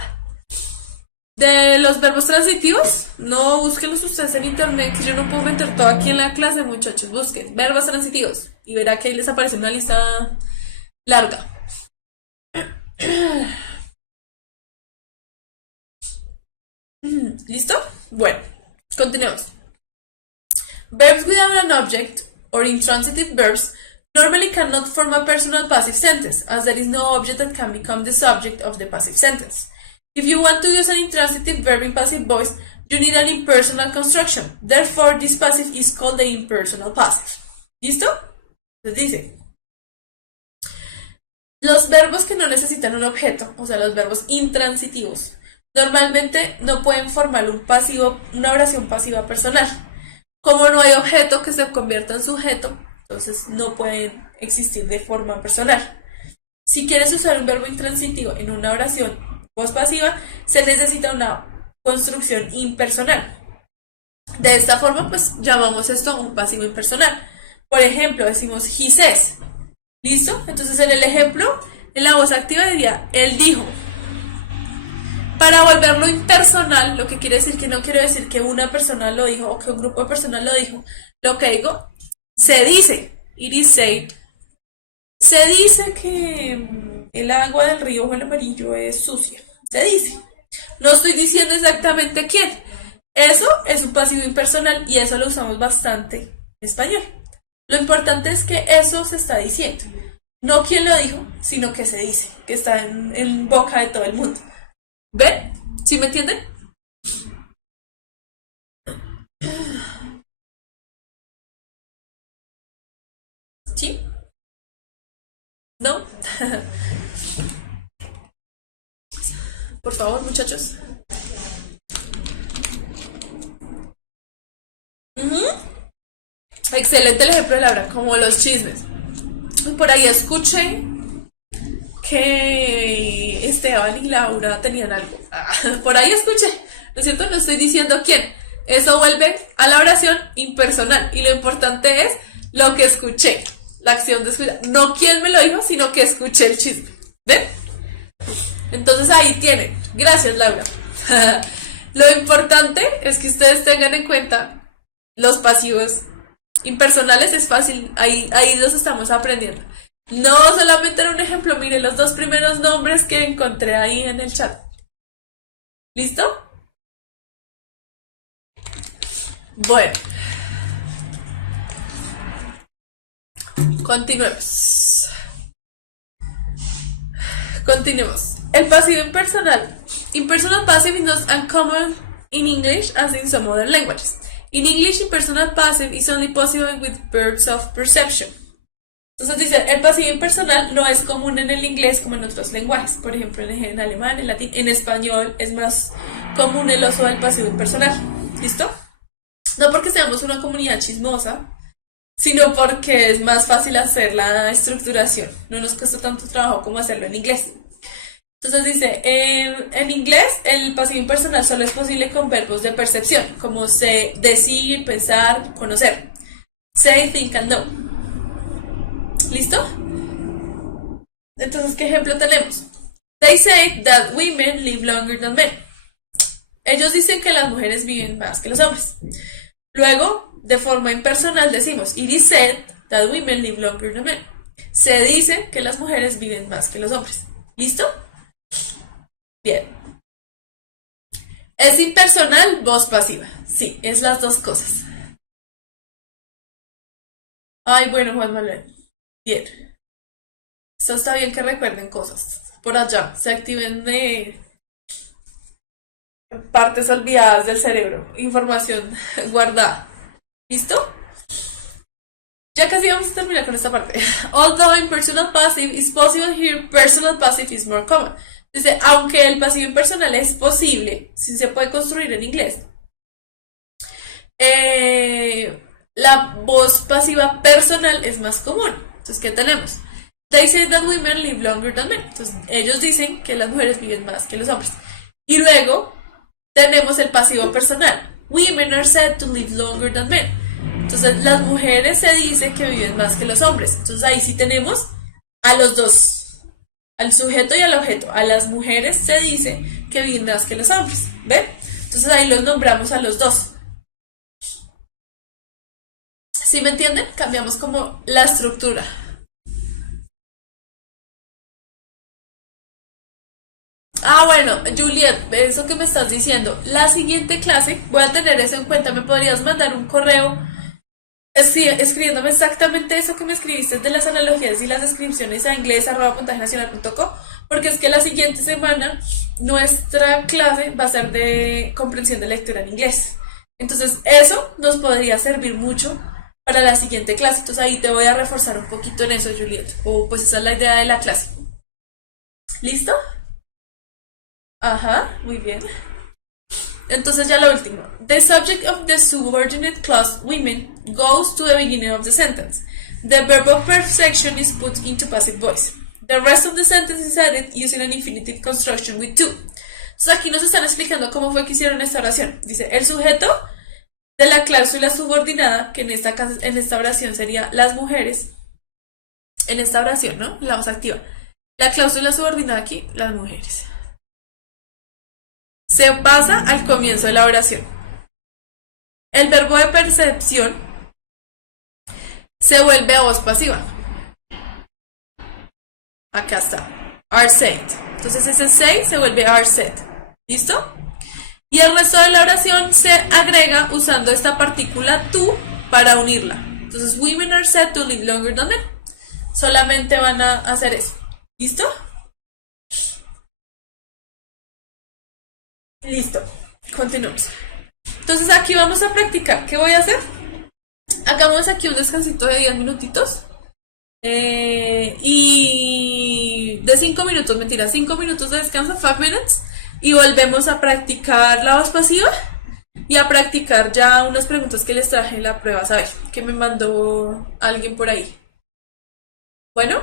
De los verbos transitivos, no búsquenlos ustedes en internet, que yo no puedo meter todo aquí en la clase, muchachos. Busquen verbos transitivos y verá que ahí les aparece una lista larga. ¿Listo? Bueno, continuemos. Verbs without an object or intransitive verbs normally cannot form a personal passive sentence, as there is no object that can become the subject of the passive sentence. If you want to use an intransitive verb in passive voice, you need an impersonal construction. Therefore, this passive is called the impersonal passive. ¿Listo? Entonces dice, los verbos que no necesitan un objeto, o sea, los verbos intransitivos, normalmente no pueden formar una oración pasiva personal. Como no hay objeto que se convierta en sujeto, entonces no pueden existir de forma personal. Si quieres usar un verbo intransitivo en una oración voz pasiva, se necesita una construcción impersonal. De esta forma, pues llamamos esto un pasivo impersonal. Por ejemplo, decimos he says. ¿Listo? Entonces en el ejemplo, en la voz activa diría él dijo. Para volverlo impersonal, lo que quiere decir que no quiero decir que una persona lo dijo o que un grupo de personas lo dijo. Lo que digo, se dice, it is said. Se dice que el agua del río Juan Amarillo es sucia. Se dice. No estoy diciendo exactamente quién. Eso es un pasivo impersonal y eso lo usamos bastante en español. Lo importante es que eso se está diciendo. No quién lo dijo, sino que se dice, que está en boca de todo el mundo. ¿Ven? ¿Sí me entienden? ¿Sí? ¿No? Por favor, muchachos. Excelente el ejemplo de Laura, como los chismes. Por ahí escuché que Esteban y Laura tenían algo. Por ahí escuché, ¿no es cierto? No estoy diciendo quién. Eso vuelve a la oración impersonal. Y lo importante es lo que escuché. La acción de escuchar. No quién me lo dijo, sino que escuché el chisme. ¿Ven? Entonces ahí tienen Gracias, Laura. Lo importante es que ustedes tengan en cuenta los pasivos impersonales, es fácil, ahí los estamos aprendiendo. No solamente era un ejemplo, mire los dos primeros nombres que encontré ahí en el chat. ¿Listo? Bueno, continuemos. Continuemos. El pasivo impersonal. Impersonal passive is not uncommon in English as in some other languages. In English, impersonal passive is only possible with verbs of perception. Entonces dice, el pasivo impersonal no es común en el inglés como en otros lenguajes. Por ejemplo, en alemán, en latín, en español es más común el uso del pasivo impersonal. ¿Listo? No porque seamos una comunidad chismosa, sino porque es más fácil hacer la estructuración. No nos cuesta tanto trabajo como hacerlo en inglés. Entonces dice, en inglés el pasivo impersonal solo es posible con verbos de percepción, como decir, pensar, conocer. Say, think and know. ¿Listo? Entonces, ¿qué ejemplo tenemos? They say that women live longer than men. Ellos dicen que las mujeres viven más que los hombres. Luego, de forma impersonal decimos, it is said that women live longer than men. Se dice que las mujeres viven más que los hombres. ¿Listo? Bien. ¿Es impersonal? Voz pasiva. Sí, es las dos cosas. Ay, bueno, Juan Manuel. Bien. Esto está bien que recuerden cosas. Por allá, se activen de partes olvidadas del cerebro. Información guardada. ¿Listo? Ya casi vamos a terminar con esta parte. Although impersonal passive is possible here, personal passive is more common. Dice, aunque el pasivo impersonal es posible, si se puede construir en inglés, la voz pasiva personal es más común. Entonces, ¿qué tenemos? They say that women live longer than men. Entonces, ellos dicen que las mujeres viven más que los hombres. Y luego tenemos el pasivo personal. Women are said to live longer than men. Entonces, las mujeres se dice que viven más que los hombres. Entonces, ahí sí tenemos a los dos, al sujeto y al objeto. A las mujeres se dice que viven más que los hombres. ¿Ven? Entonces, ahí los nombramos a los dos. ¿Sí me entienden? Cambiamos como la estructura. Ah, bueno, Juliet, eso que me estás diciendo. La siguiente clase, voy a tener eso en cuenta. ¿Me podrías mandar un correo escribiéndome exactamente eso que me escribiste de las analogías y las descripciones a inglés@puntajenacional.co? Porque es que la siguiente semana nuestra clase va a ser de comprensión de lectura en inglés. Entonces, eso nos podría servir mucho para la siguiente clase. Entonces, ahí te voy a reforzar un poquito en eso, Juliet. O pues esa es la idea de la clase. ¿Listo? Ajá, muy bien. Entonces ya lo último. The subject of the subordinate clause women goes to the beginning of the sentence. The verb of perception is put into passive voice. The rest of the sentence is added using an infinitive construction with to. Entonces aquí nos están explicando cómo fue que hicieron esta oración. Dice, el sujeto de la cláusula subordinada, que en esta oración sería las mujeres. En esta oración, ¿no? La voz activa. La cláusula subordinada aquí, las mujeres. Se pasa al comienzo de la oración. El verbo de percepción se vuelve a voz pasiva. Acá está. Are said. Entonces ese say se vuelve are said. ¿Listo? Y el resto de la oración se agrega usando esta partícula to para unirla. Entonces, women are said to live longer than men. Solamente van a hacer eso. ¿Listo? Listo, continuamos. Entonces aquí vamos a practicar. ¿Qué voy a hacer? Hagamos aquí un descansito de 10 minutitos. Y de 5 minutos, mentira, 5 minutos de descanso, 5 minutes. Y volvemos a practicar la voz pasiva. Y a practicar ya unas preguntas que les traje en la prueba, ¿sabes? Que me mandó alguien por ahí. Bueno,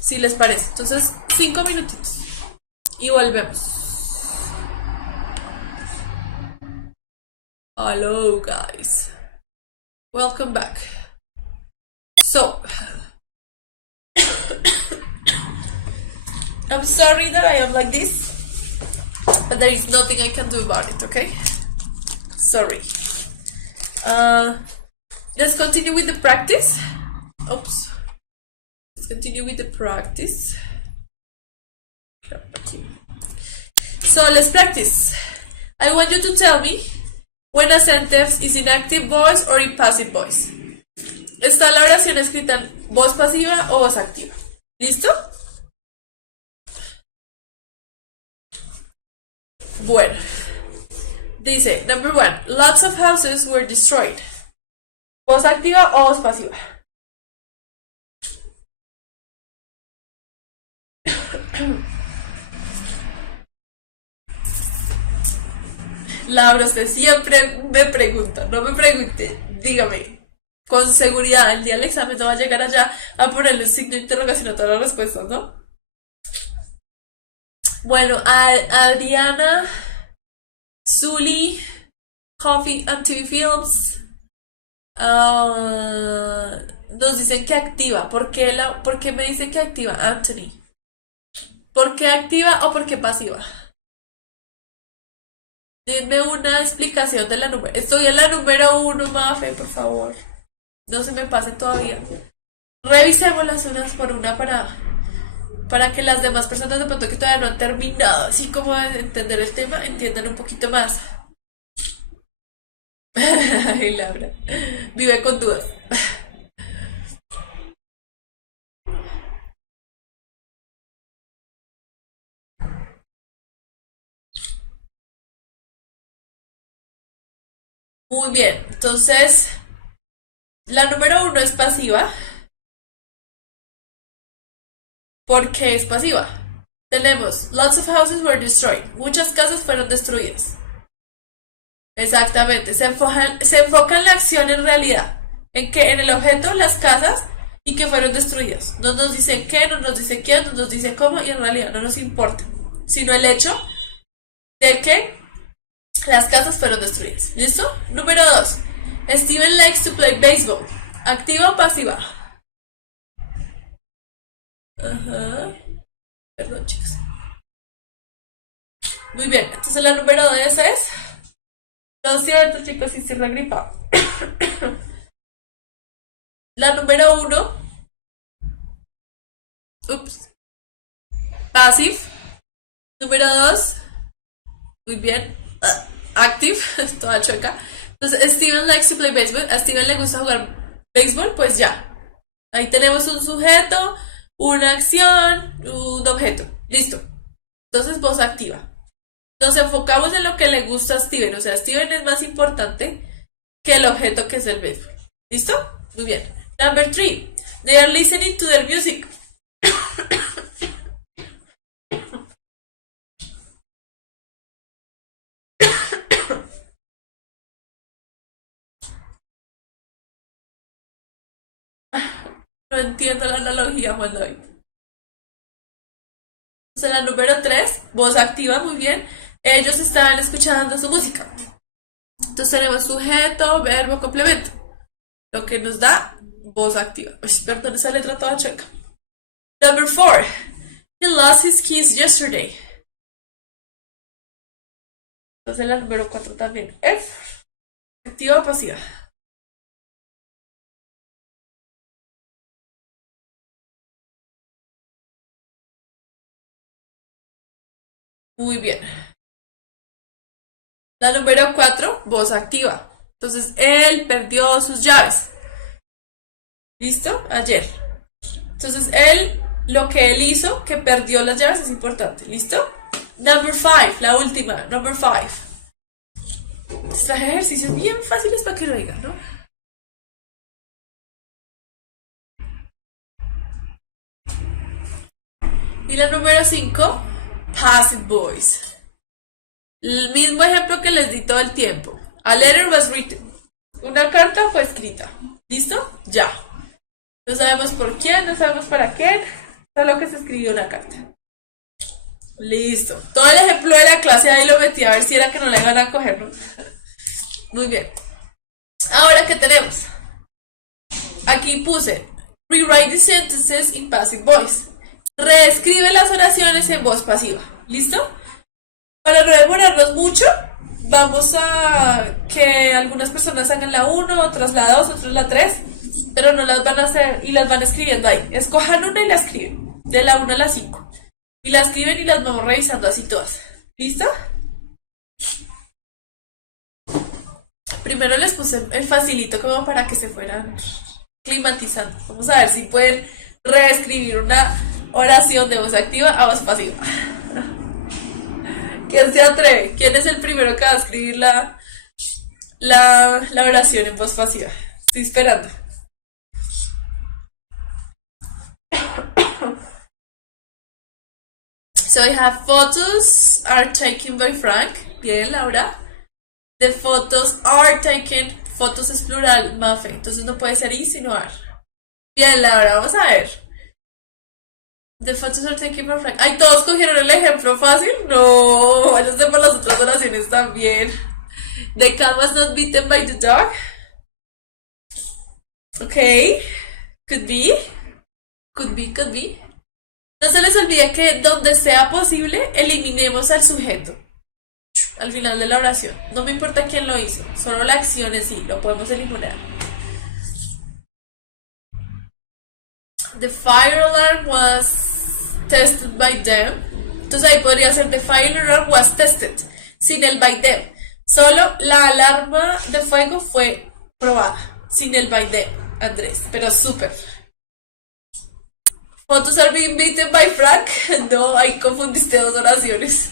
si les parece. Entonces, 5 minutitos. Y volvemos. Hello guys, welcome back. So, I'm sorry that I am like this, but there is nothing I can do about it, okay? Sorry. Let's continue with the practice. Oops. Let's continue with the practice. So let's practice. I want you to tell me when a sentence is in active voice or in passive voice. ¿Está la oración escrita en voz pasiva o voz activa? ¿Listo? Bueno. Dice, number 1, lots of houses were destroyed. ¿Voz activa o voz pasiva? Laura, usted siempre me pregunta, no me pregunte, dígame. Con seguridad, el día del examen no va a llegar allá a ponerle signo de interrogación a todas las respuestas, ¿no? Bueno, Adriana, Zully, Coffee and TV Films nos dicen que activa. ¿Por qué me dicen que activa, Anthony? ¿Por qué activa o por qué pasiva? Dime una explicación de la número. Estoy en la número 1, Mafe, por favor. No se me pase todavía. Revisémoslas unas por una para que las demás personas de pronto que todavía no han terminado, así como de entender el tema, entiendan un poquito más. Ay, Laura, vive con dudas. Muy bien, entonces la número 1 es pasiva. ¿Por qué es pasiva? Tenemos, lots of houses were destroyed. Muchas casas fueron destruidas. Exactamente, se enfoca en la acción en realidad. En el objeto, las casas, y que fueron destruidas. No nos dice qué, no nos dice quién, no nos dice cómo, y en realidad no nos importa. Sino el hecho de que las casas fueron destruidas. ¿Listo? Número 2. Steven likes to play baseball. ¿Activa o pasiva? Ajá. Perdón, chicos. Muy bien, entonces la número 2 es... Lo siento, chicos, si estoy regripado. La número 1. Ups. Passive. Número 2. Muy bien. Active. Toda chueca. Entonces, Steven likes to play baseball. A Steven le gusta jugar béisbol, pues ya. Ahí tenemos un sujeto, una acción, un objeto. Listo. Entonces, voz activa. Nos enfocamos en lo que le gusta a Steven. O sea, Steven es más importante que el objeto que es el béisbol. ¿Listo? Muy bien. Number 3. They are listening to their music. No entiendo la analogía, Juan David. Entonces, la número 3, voz activa, muy bien. Ellos estaban escuchando su música. Entonces tenemos sujeto, verbo, complemento. Lo que nos da voz activa. Uy, perdón, esa letra toda chueca. Number 4. He lost his keys yesterday. Entonces la número 4 también. ¿Es activa o pasiva? Muy bien. La número 4, voz activa. Entonces, él perdió sus llaves. ¿Listo? Ayer. Entonces, lo que él hizo, que perdió las llaves, es importante. ¿Listo? Number 5, la última. Number 5. Estos ejercicios bien fáciles para que lo digan, ¿no? Y la número 5, passive voice. El mismo ejemplo que les di todo el tiempo. A letter was written. Una carta fue escrita. ¿Listo? Ya. No sabemos por quién, no sabemos para quién. Solo que se escribió una carta. Listo. Todo el ejemplo de la clase ahí lo metí a ver si era que no le iban a coger, ¿no? Muy bien. Ahora, ¿qué tenemos? Aquí puse rewrite the sentences in passive voice. Reescribe las oraciones en voz pasiva. ¿Listo? Para demorarnos mucho, vamos a que algunas personas hagan la uno, otras la 2, otras la 3, pero no las van a hacer y las van escribiendo ahí. Escojan una y la escriben, de la 1 a la 5. Y la escriben y las vamos revisando así todas. ¿Listo? Primero les puse el facilito como para que se fueran climatizando. Vamos a ver si pueden reescribir una oración de voz activa a voz pasiva. ¿Quién se atreve? ¿Quién es el primero que va a escribir la oración en voz pasiva? Estoy esperando. So I have photos are taken by Frank. Bien, Laura. The photos are taken. Fotos es plural, Mafe. Entonces no puede ser is, sino are. Bien, Laura, vamos a ver. The photos are taken by Frank. Ay, ¿todos cogieron el ejemplo fácil? No, váyanse por las otras oraciones también. The cat was not bitten by the dog. Okay. Could be. Could be, could be. No se les olvide que donde sea posible, eliminemos al sujeto al final de la oración. No me importa quién lo hizo, solo la acción en sí, lo podemos eliminar. The fire alarm was tested by them. Entonces ahí podría ser the fire alarm was tested, sin el by them. Solo la alarma de fuego fue probada, sin el by them, Andrés, pero súper. Photos are being beaten by Frank. No, ahí confundiste dos oraciones.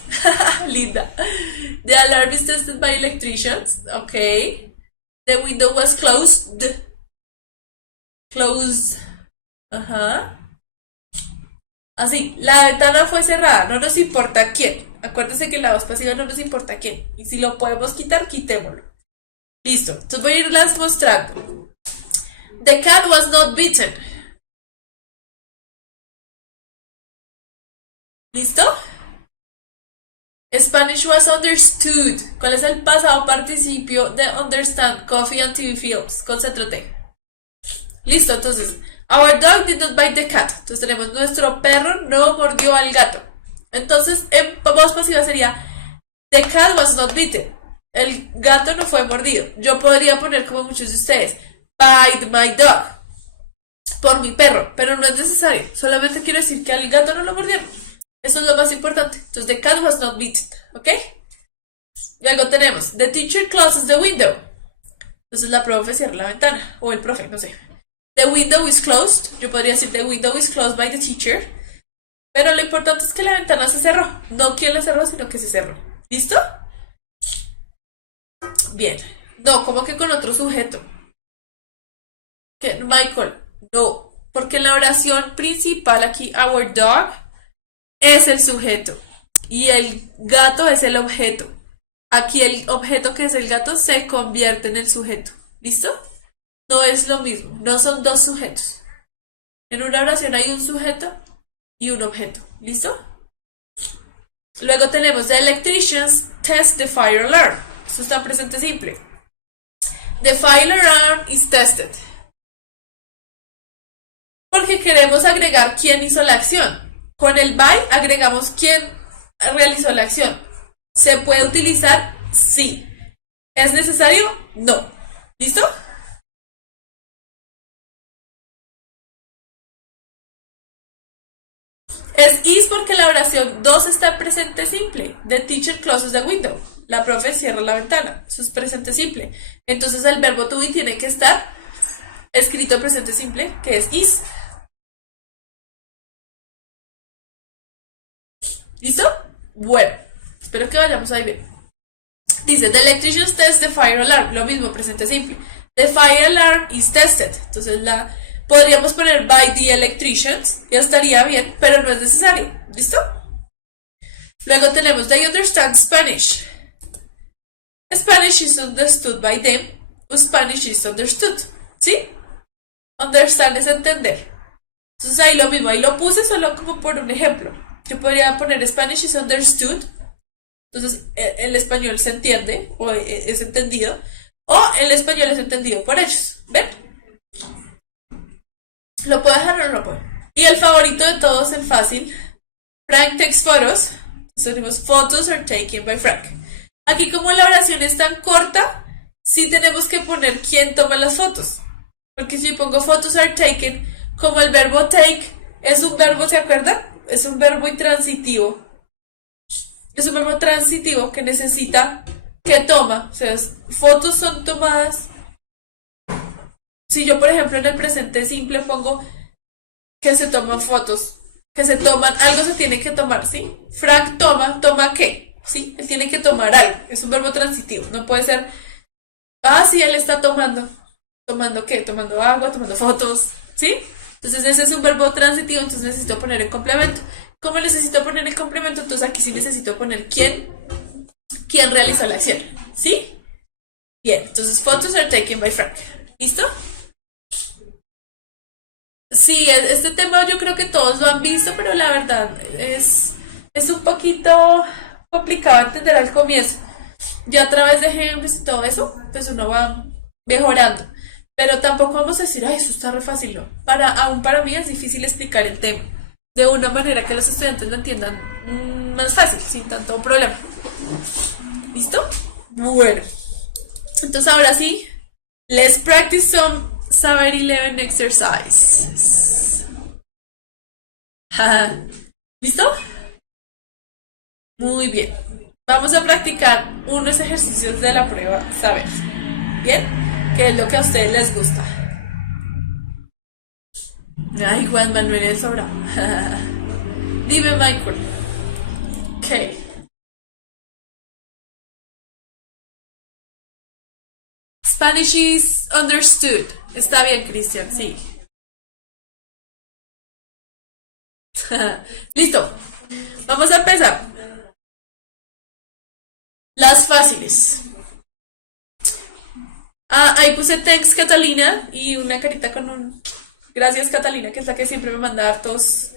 Linda. The alarm is tested by electricians. Okay. The window was closed. Closed. Ajá. Así, la ventana fue cerrada. No nos importa quién. Acuérdense que la voz pasiva no nos importa quién. Y si lo podemos quitar, quitémoslo. Listo. Entonces voy a irlas mostrando. The cat was not bitten. ¿Listo? Spanish was understood. ¿Cuál es el pasado participio de understand? Coffee and TV films. Concéntrate. Listo, entonces. Our dog did not bite the cat. Entonces tenemos nuestro perro no mordió al gato. Entonces, en voz pasiva sería the cat was not bitten. El gato no fue mordido. Yo podría poner como muchos de ustedes bite my dog. Por mi perro. Pero no es necesario. Solamente quiero decir que al gato no lo mordieron. Eso es lo más importante. Entonces, the cat was not bitten, ¿ok? Luego tenemos, the teacher closes the window. Entonces, la profe cierra la ventana. O el profe, no sé. The window is closed. Yo podría decir, the window is closed by the teacher. Pero lo importante es que la ventana se cerró. No quién la cerró, sino que se cerró. ¿Listo? Bien. No, como que con otro sujeto. ¿Qué? Michael, no. Porque en la oración principal aquí, our dog es el sujeto y el gato es el objeto. Aquí el objeto que es el gato se convierte en el sujeto. ¿Listo? No es lo mismo, no son dos sujetos. En una oración hay un sujeto y un objeto. ¿Listo? Luego tenemos the electricians test the fire alarm. Esto está en presente simple. The fire alarm is tested. Porque queremos agregar quién hizo la acción. Con el by agregamos quién realizó la acción. ¿Se puede utilizar? Sí. ¿Es necesario? No. ¿Listo? Es is porque la oración 2 está en presente simple. The teacher closes the window. La profe cierra la ventana. Eso es presente simple. Entonces el verbo to be tiene que estar escrito en presente simple, que es is. ¿Listo? Bueno, espero que vayamos ahí bien. Dice, the electricians test the fire alarm. Lo mismo, presente simple. The fire alarm is tested. Entonces podríamos poner by the electricians. Ya estaría bien, pero no es necesario. ¿Listo? Luego tenemos, they understand Spanish. Spanish is understood by them. Spanish is understood. ¿Sí? Understand es entender. Entonces ahí lo mismo, ahí lo puse solo como por un ejemplo. Yo podría poner Spanish is understood. Entonces el español se entiende o es entendido. O el español es entendido por ellos. ¿Ven? ¿Lo puedo dejar o no lo puedo? Y el favorito de todos, el fácil. Frank takes photos. Tenemos photos are taken by Frank. Aquí como la oración es tan corta, sí tenemos que poner quién toma las fotos. Porque si pongo photos are taken, como el verbo take es un verbo, ¿se acuerdan? Es un verbo intransitivo. Es un verbo transitivo que necesita que toma. O sea, fotos son tomadas. Si yo, por ejemplo, en el presente simple pongo que se toman fotos, que se toman, algo se tiene que tomar, ¿sí? Frank toma, ¿toma qué? ¿Sí? Él tiene que tomar algo. Es un verbo transitivo. No puede ser, sí, él está tomando. ¿Tomando qué? Tomando agua, tomando fotos, ¿sí? Entonces ese es un verbo transitivo, entonces necesito poner el complemento. ¿Cómo necesito poner el complemento? Entonces aquí sí necesito poner quién realizó la acción, ¿sí? Bien, entonces photos are taken by Frank. ¿Listo? Sí, este tema yo creo que todos lo han visto, pero la verdad es un poquito complicado entender al comienzo. Ya a través de ejemplos y todo eso, pues uno va mejorando. Pero tampoco vamos a decir, ay, eso está re fácil, ¿no? Aún para mí es difícil explicar el tema de una manera que los estudiantes lo entiendan más fácil, sin tanto problema. ¿Listo? Bueno. Entonces ahora sí, let's practice some Saber 11 exercises. ¿Listo? Muy bien. Vamos a practicar unos ejercicios de la prueba Saber. ¿Bien? Que es lo que a ustedes les gusta. Ay, Juan Manuel es sobrado. Dime, Michael. Ok. Spanish is understood. Está bien, Cristian, sí. Listo. Vamos a empezar. Las fáciles. Ahí puse thanks Catalina y una carita con un gracias Catalina, que es la que siempre me manda hartos.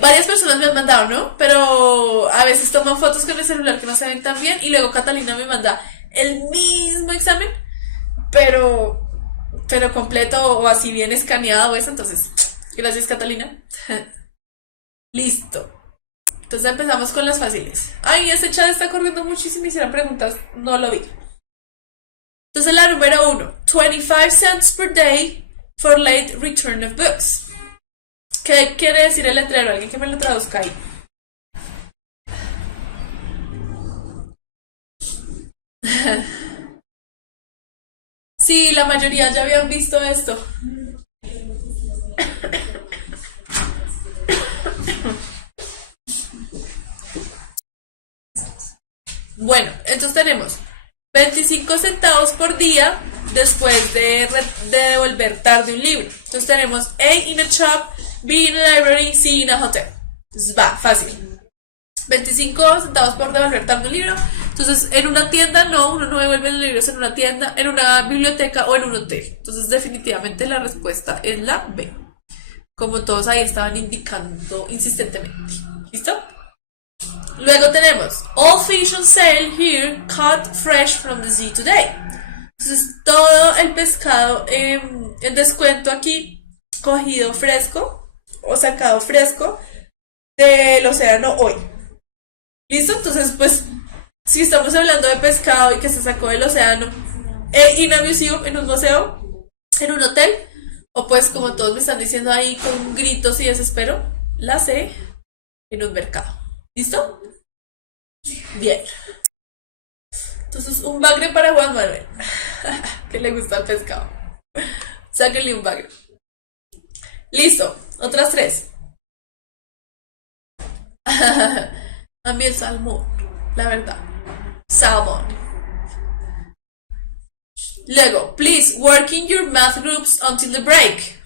Varias personas me han mandado, ¿no? Pero a veces toman fotos con el celular que no se ven tan bien y luego Catalina me manda el mismo examen, pero completo o así bien escaneado o eso, entonces, gracias Catalina. Listo. Entonces empezamos con las fáciles. Ay, este chat está corriendo muchísimo y hicieron preguntas, no lo vi. Entonces la número 1, 25 cents per day for late return of books. ¿Qué quiere decir el letrero? Alguien que me lo traduzca ahí. Sí, la mayoría ya habían visto esto. Bueno, entonces tenemos 25 centavos por día después de devolver tarde un libro. Entonces tenemos A in a shop, B in a library, C in a hotel. Entonces va, fácil. 25 centavos por devolver tarde un libro. Entonces, en una tienda no, uno no devuelve los libros en una tienda, en una biblioteca o en un hotel. Entonces, definitivamente la respuesta es la B. Como todos ahí estaban indicando insistentemente. ¿Listo? Luego tenemos all fish on sale here, caught fresh from the sea today. Entonces, todo el pescado en descuento aquí, cogido fresco o sacado fresco del océano hoy. ¿Listo? Entonces, pues, si estamos hablando de pescado y que se sacó del océano, in a museum, en un museo, en un hotel, o pues, como todos me están diciendo ahí con gritos y desespero, la C, en un mercado. ¿Listo? Bien. Entonces, un bagre para Juan Manuel, que le gusta el pescado. Sáquenle un bagre. Listo, otras 3. A mí el salmón, la verdad. Salmon. Luego, please work in your math groups until the break.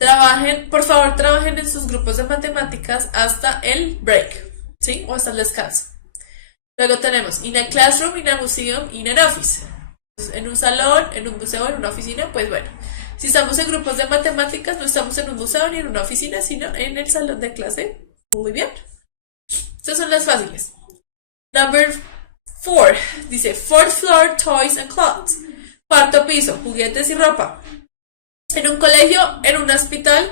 Trabajen, por favor, trabajen en sus grupos de matemáticas hasta el break, ¿sí? O hasta el descanso. Luego tenemos in a classroom, in a museum, in an office. Entonces, en un salón, en un museo, en una oficina, pues bueno. Si estamos en grupos de matemáticas, no estamos en un museo ni en una oficina, sino en el salón de clase. Muy bien. Estas son las fáciles. Number 4. Dice, fourth floor, toys and clothes. Cuarto piso, juguetes y ropa. En un colegio, en un hospital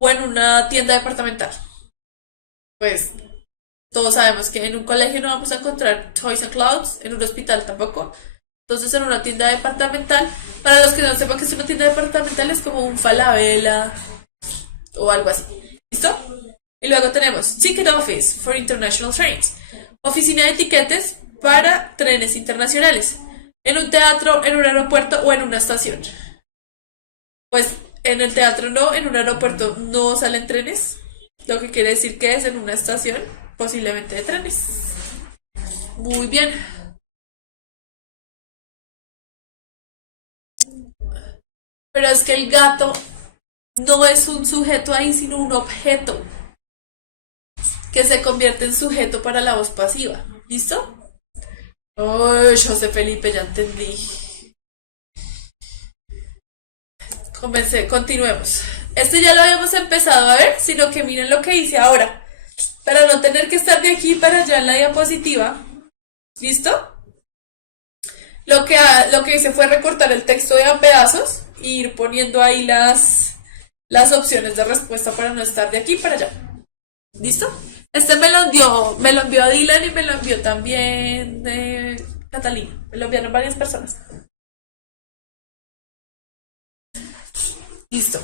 o en una tienda departamental. Pues todos sabemos que en un colegio no vamos a encontrar Toys and Clouds, en un hospital tampoco. Entonces en una tienda departamental, para los que no sepan que es una tienda departamental, es como un Falabella o algo así. ¿Listo? Y luego tenemos Ticket Office for International Trains. Oficina de etiquetes para trenes internacionales. En un teatro, en un aeropuerto o en una estación. Pues en el teatro no, en un aeropuerto no salen trenes. Lo que quiere decir que es en una estación, posiblemente de trenes. Muy bien. Pero es que el gato no es un sujeto ahí, sino un objeto que se convierte en sujeto para la voz pasiva. ¿Listo? Oh, José Felipe, ya entendí. Continuemos. Este ya lo habíamos empezado a ver, sino que miren lo que hice ahora. Para no tener que estar de aquí para allá en la diapositiva. ¿Listo? Lo que hice fue recortar el texto de a pedazos e ir poniendo ahí las opciones de respuesta para no estar de aquí para allá. ¿Listo? Este me lo envió Dylan y me lo envió también Catalina. Me lo enviaron varias personas. Listo.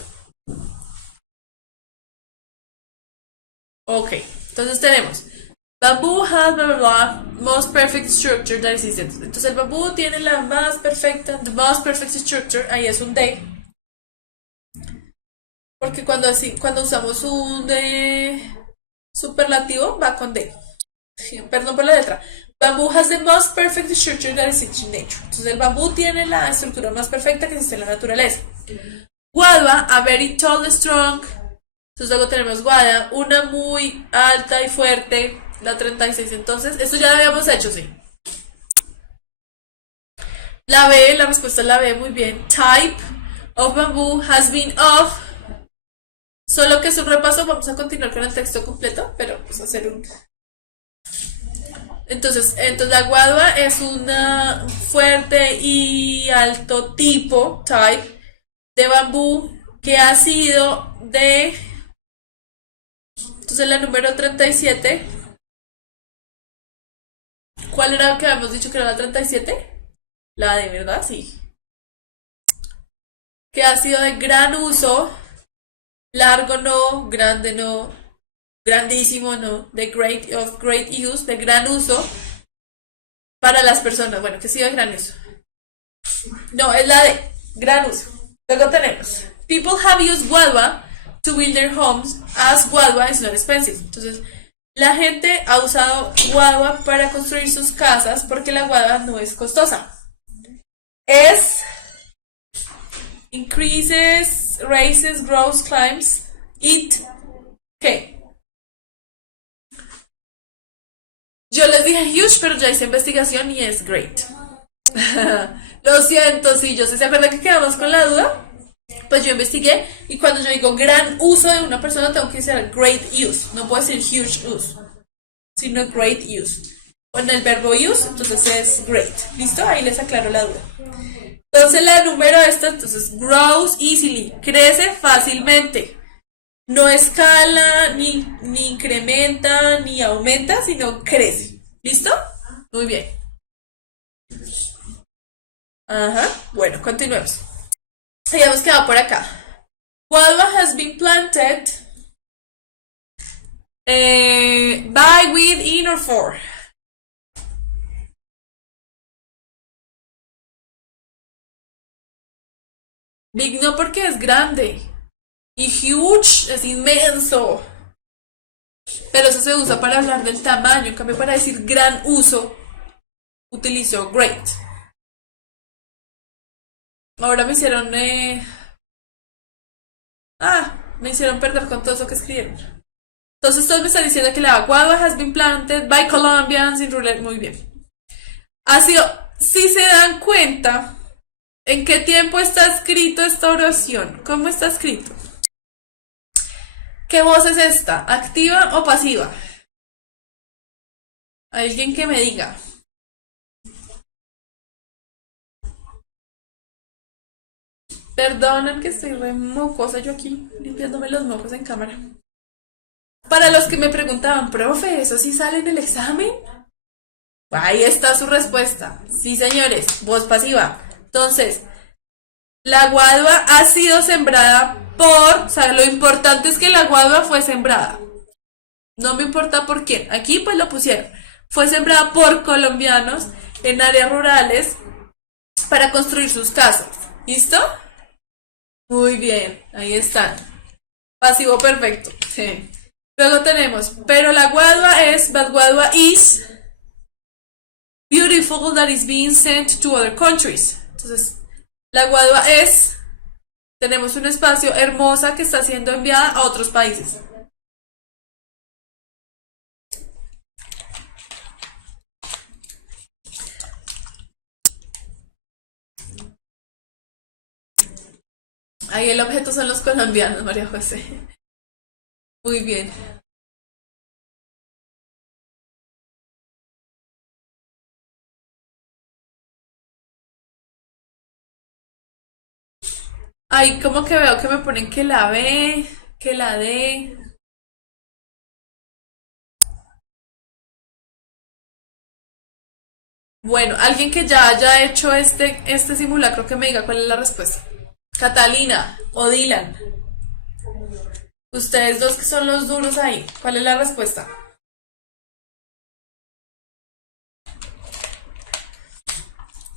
Ok. Entonces tenemos Bamboo has blah blah blah most perfect structure that existed. Entonces el bambú tiene la más perfecta, the most perfect structure, ahí es un D. Porque cuando usamos un superlativo va con D. Perdón por la letra. Bamboo has the most perfect structure that exists in nature. Entonces el bambú tiene la estructura más perfecta que existe en la naturaleza. Guadua, a very tall, strong. Entonces luego tenemos Guada, una muy alta y fuerte, la 36. Entonces, esto ya lo habíamos hecho, sí. La B, la respuesta es la B, muy bien. Type of bamboo has been of. Solo que es un repaso, vamos a continuar con el texto completo, pero pues hacer un. Entonces la guadua es una fuerte y alto tipo, type, de bambú que ha sido de. Entonces la número 37. ¿Cuál era la que habíamos dicho que era la 37? La de verdad, sí. Que ha sido de gran uso, largo no, grande no, grandísimo no, de great use, de gran uso para las personas. Bueno, que ha sido de gran uso. No, es la de gran uso. Luego tenemos People have used guadua to build their homes as guadua is not expensive. Entonces, la gente ha usado guadua para construir sus casas porque la guadua no es costosa. Es increases, raises, grows, climbs, it, ¿qué? Yo les dije huge, pero ya hice investigación y es great. Lo siento, sí, yo sé, ¿se acuerdan que quedamos con la duda? Pues yo investigué y cuando yo digo gran uso de una persona tengo que decir great use, no puedo decir huge use, sino great use. Con el verbo use, entonces es great. ¿Listo? Ahí les aclaro la duda. Entonces la número esta, entonces grows easily, crece fácilmente. No escala, ni incrementa, ni aumenta, sino crece. ¿Listo? Muy bien. Ajá. Bueno, continuemos. Habíamos quedado por acá. Guava has been planted by, with, in, or for. Big no porque es grande. Y huge es inmenso. Pero eso se usa para hablar del tamaño. En cambio, para decir gran uso, utilizo great. Ahora me hicieron. Me hicieron perder con todo eso que escribieron. Entonces, todos me están diciendo que la guava has been planted by Colombians in rural. Muy bien. Ha sido. Si se dan cuenta, ¿en qué tiempo está escrito esta oración? ¿Cómo está escrito? ¿Qué voz es esta? ¿Activa o pasiva? Alguien que me diga. Perdonen que estoy re mocosa yo aquí, limpiándome los mocos en cámara. Para los que me preguntaban, profe, ¿eso sí sale en el examen? Ahí está su respuesta. Sí, señores, voz pasiva. Entonces, la guadua ha sido sembrada por, o sea, lo importante es que la guadua fue sembrada. No me importa por quién. Aquí pues lo pusieron. Fue sembrada por colombianos en áreas rurales para construir sus casas. ¿Listo? Muy bien, ahí están. Pasivo perfecto. Sí. Luego tenemos, pero la guadua es, but guadua is beautiful that is being sent to other countries. Entonces, la guadua es, tenemos un espacio hermosa que está siendo enviada a otros países. Ahí el objeto son los colombianos, María José. Muy bien. Ahí como que veo que me ponen que la B, que la D. Bueno, alguien que ya haya hecho este simulacro que me diga cuál es la respuesta. Catalina o Dylan. Ustedes dos que son los duros ahí. ¿Cuál es la respuesta?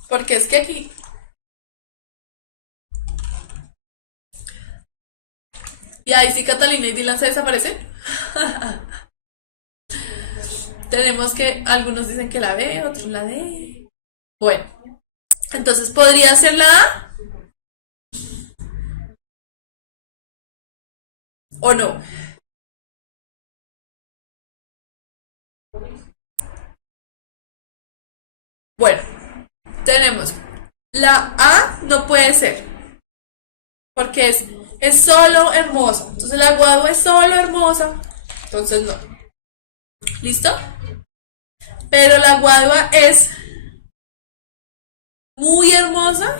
Porque es que aquí. Y ahí sí Catalina y Dylan se desaparecen. Tenemos que. Algunos dicen que la B, otros la D. Bueno. Entonces podría ser la A o no. Bueno, tenemos. La A no puede ser. Porque es solo hermosa. Entonces la guagua es solo hermosa. Entonces no. ¿Listo? Pero la guagua es muy hermosa.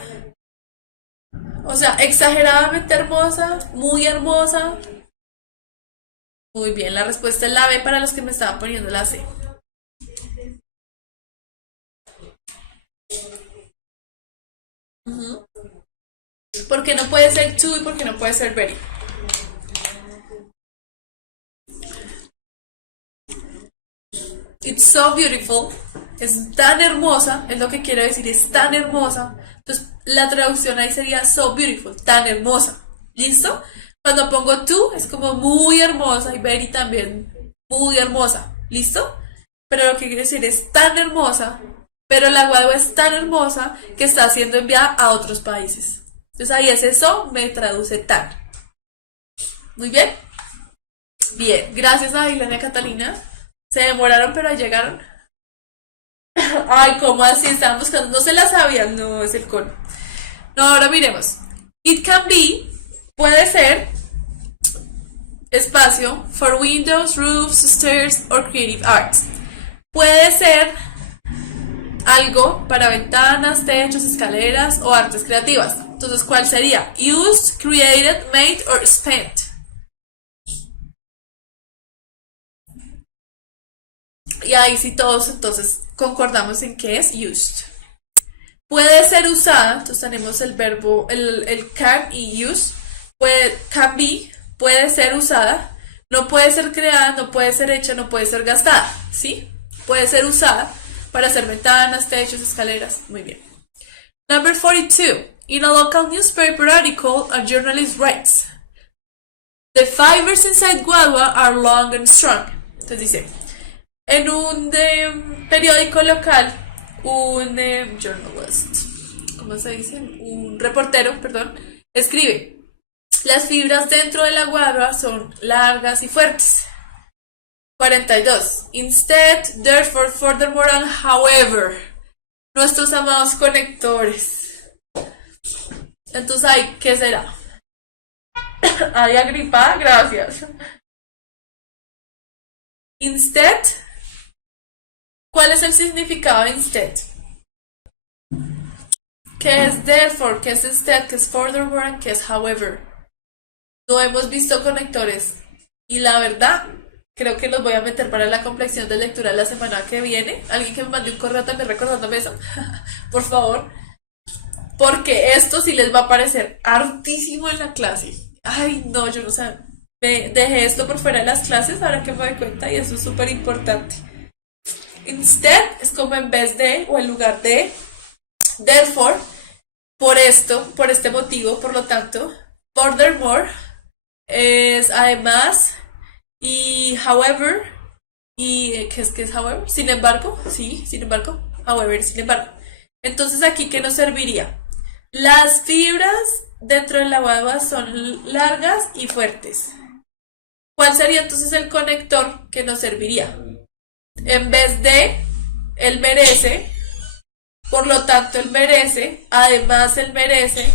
O sea, exageradamente hermosa. Muy hermosa. Muy bien, la respuesta es la B para los que me estaban poniendo la C. ¿Por qué no puede ser to y por qué no puede ser very? It's so beautiful. Es tan hermosa, es lo que quiero decir, es tan hermosa. Entonces, la traducción ahí sería so beautiful, tan hermosa. ¿Listo? Cuando pongo to, es como muy hermosa y very también muy hermosa. ¿Listo? Pero lo que quiero decir es tan hermosa, pero la guagua es tan hermosa que está siendo enviada a otros países. Entonces ahí es eso, me traduce tan. Muy bien. Bien, gracias a Ilana y Catalina. Se demoraron, pero llegaron. Ay, ¿cómo así? Estaban buscando. No se la sabían. No, es el cono. No, ahora miremos. It can be, puede ser, espacio, for windows, roofs, stairs, or creative arts. Puede ser algo para ventanas, techos, escaleras o artes creativas. Entonces, ¿cuál sería? Used, created, made, or spent. Y ahí sí todos entonces concordamos en que es used. Puede ser usada, entonces tenemos el verbo, el can y use. Can be, puede ser usada. No puede ser creada, no puede ser hecha, no puede ser gastada. ¿Sí? Puede ser usada para hacer ventanas, techos, escaleras. Muy bien. Number 42. In a local newspaper article, a journalist writes, the fibers inside guava are long and strong. Entonces dice, en un periódico local, un journalist, ¿cómo se dice? Un reportero, perdón, escribe, las fibras dentro de la guava son largas y fuertes. 42. Instead, therefore, furthermore, and however. Nuestros amados conectores. Entonces, ay, ¿qué será? Ay, agripada, gracias. Instead, ¿cuál es el significado de instead? ¿Qué es therefore? ¿Qué es instead? ¿Qué es furthermore? ¿Qué es however? No hemos visto conectores. Y la verdad, Creo que los voy a meter para la complexión de lectura la semana que viene. Alguien que me mande un correo también recordándome eso, por favor. Porque esto sí les va a parecer hartísimo en la clase. Ay, no, yo no sé. Dejé esto por fuera de las clases ahora que me doy cuenta y eso es súper importante. Instead es como en vez de o en lugar de. Therefore, por esto, por este motivo, por lo tanto. Furthermore es además y however y ¿qué es however? Sin embargo, sí, sin embargo, however, sin embargo. Entonces aquí ¿qué nos serviría? Las fibras dentro de la guagua son largas y fuertes. ¿Cuál sería entonces el conector que nos serviría? En vez de él merece, por lo tanto él merece, además él merece,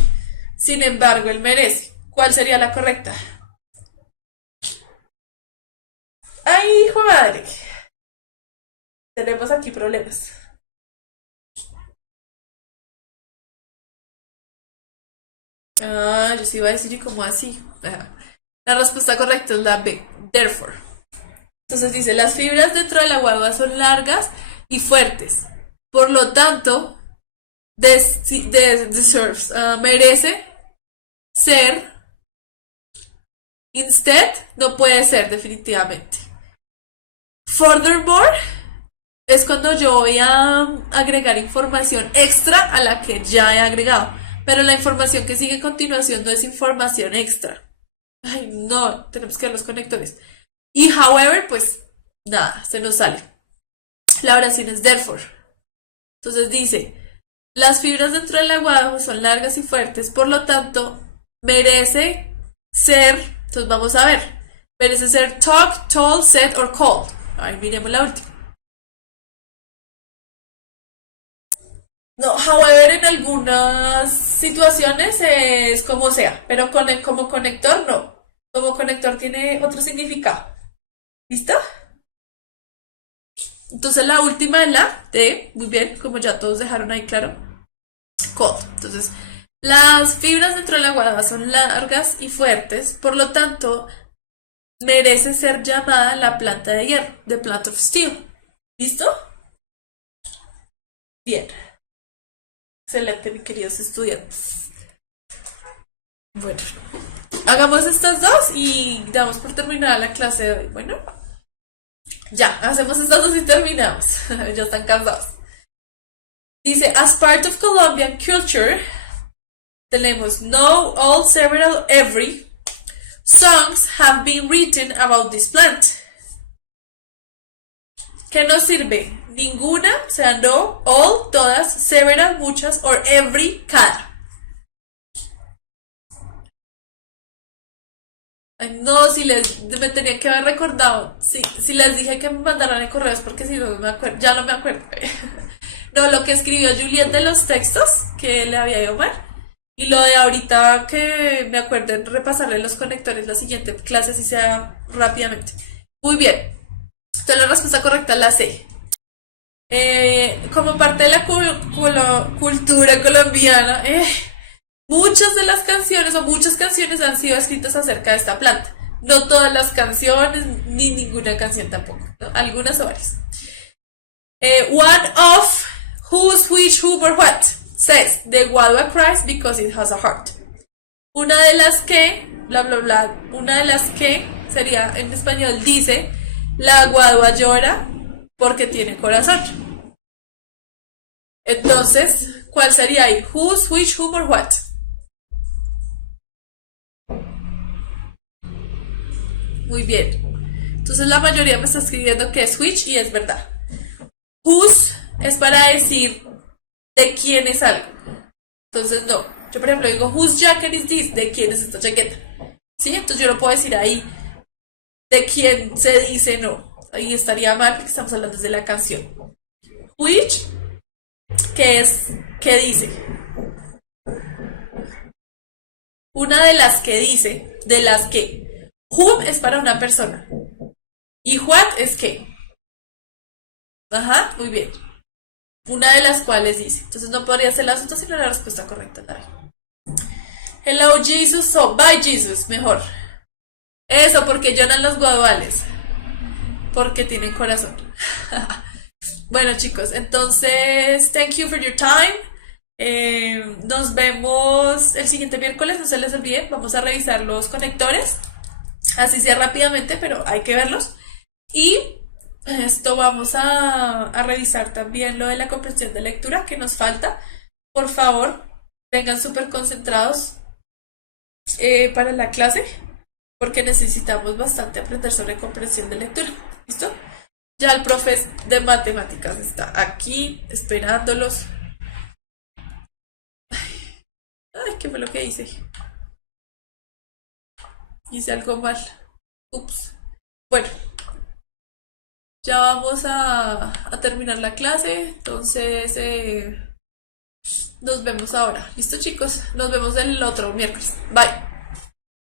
sin embargo él merece. ¿Cuál sería la correcta? ¡Ay, hijo de madre! Tenemos aquí problemas. Ah, yo sí iba a decir, ¿y cómo así? Ajá. La respuesta correcta es la B, therefore. Entonces dice, las fibras dentro de la guagua son largas y fuertes. Por lo tanto, deserves, merece ser, instead, no puede ser definitivamente. Furthermore, es cuando yo voy a agregar información extra a la que ya he agregado. Pero la información que sigue a continuación no es información extra. Ay, no, tenemos que ver los conectores. Y however, pues nada, se nos sale. La oración es therefore. Entonces dice, las fibras dentro del aguado son largas y fuertes, por lo tanto, merece ser, entonces vamos a ver, merece ser talk, told, said or called. A ver, miremos la última. No, however, en algunas situaciones es como sea, pero como conector no. Como conector tiene otro significado. ¿Listo? Entonces la última es la de, muy bien, como ya todos dejaron ahí claro, cold. Entonces, las fibras dentro de la guada son largas y fuertes, por lo tanto, merece ser llamada la planta de hierro, the plant of steel. ¿Listo? Bien. Excelente, mis queridos estudiantes. Bueno, hagamos estas dos y damos por terminada la clase de hoy. Bueno, ya, hacemos estas dos y terminamos. Ya están cansados. Dice, as part of Colombian culture, tenemos no, all, several, every. Songs have been written about this plant. ¿Qué nos sirve? Ninguna, o sea, no, all, todas, several, muchas, or every, cada. Ay, no, si me tenían que haber recordado. Si les dije que me mandaran el correo es porque si no me acuerdo, ya no me acuerdo. No, lo que escribió Juliet de los textos que le había ido mal. Y lo de ahorita que me acuerden repasarle los conectores la siguiente clase, así sea rápidamente. Muy bien. Entonces la respuesta correcta es la C. Como parte de la cultura colombiana, muchas de las canciones o muchas canciones han sido escritas acerca de esta planta. No todas las canciones, ni ninguna canción tampoco. ¿No? Algunas o varias. One of whose, which, who, or what says the guadua cries because it has a heart. Una de las que, bla bla bla, una de las que sería en español dice la guadua llora porque tiene corazón. Entonces, ¿cuál sería ahí? Whose, which, whom, or what? Muy bien. Entonces la mayoría me está escribiendo que es which y es verdad. Whose es para decir de quién es algo. Entonces no. Yo por ejemplo digo whose jacket is this? ¿De quién es esta chaqueta? ¿Sí? Entonces yo no puedo decir ahí de quién se dice no. Ahí estaría mal porque estamos hablando de la canción. Which, que es, ¿qué dice? Una de las que dice, de las que. Whom es para una persona. Y what es qué. Ajá, muy bien. Una de las cuales dice. Entonces no podría ser la asunto sino la respuesta correcta. Dale. Hello Jesus, so bye Jesus, mejor. Eso, porque lloran los guaduales. porque tienen corazón. Bueno, chicos, entonces, thank you for your time. Nos vemos el siguiente miércoles, no se les olvide, vamos a revisar los conectores, así sea rápidamente, pero hay que verlos. Y esto vamos a revisar también lo de la comprensión de lectura que nos falta. Por favor, vengan súper concentrados para la clase, porque necesitamos bastante aprender sobre comprensión de lectura. ¿Listo? Ya el profe de matemáticas está aquí esperándolos. Ay, ¿qué fue lo que hice? Hice algo mal. Ups. Bueno, ya vamos a terminar la clase. Entonces, nos vemos ahora. ¿Listo, chicos? Nos vemos el otro miércoles. Bye.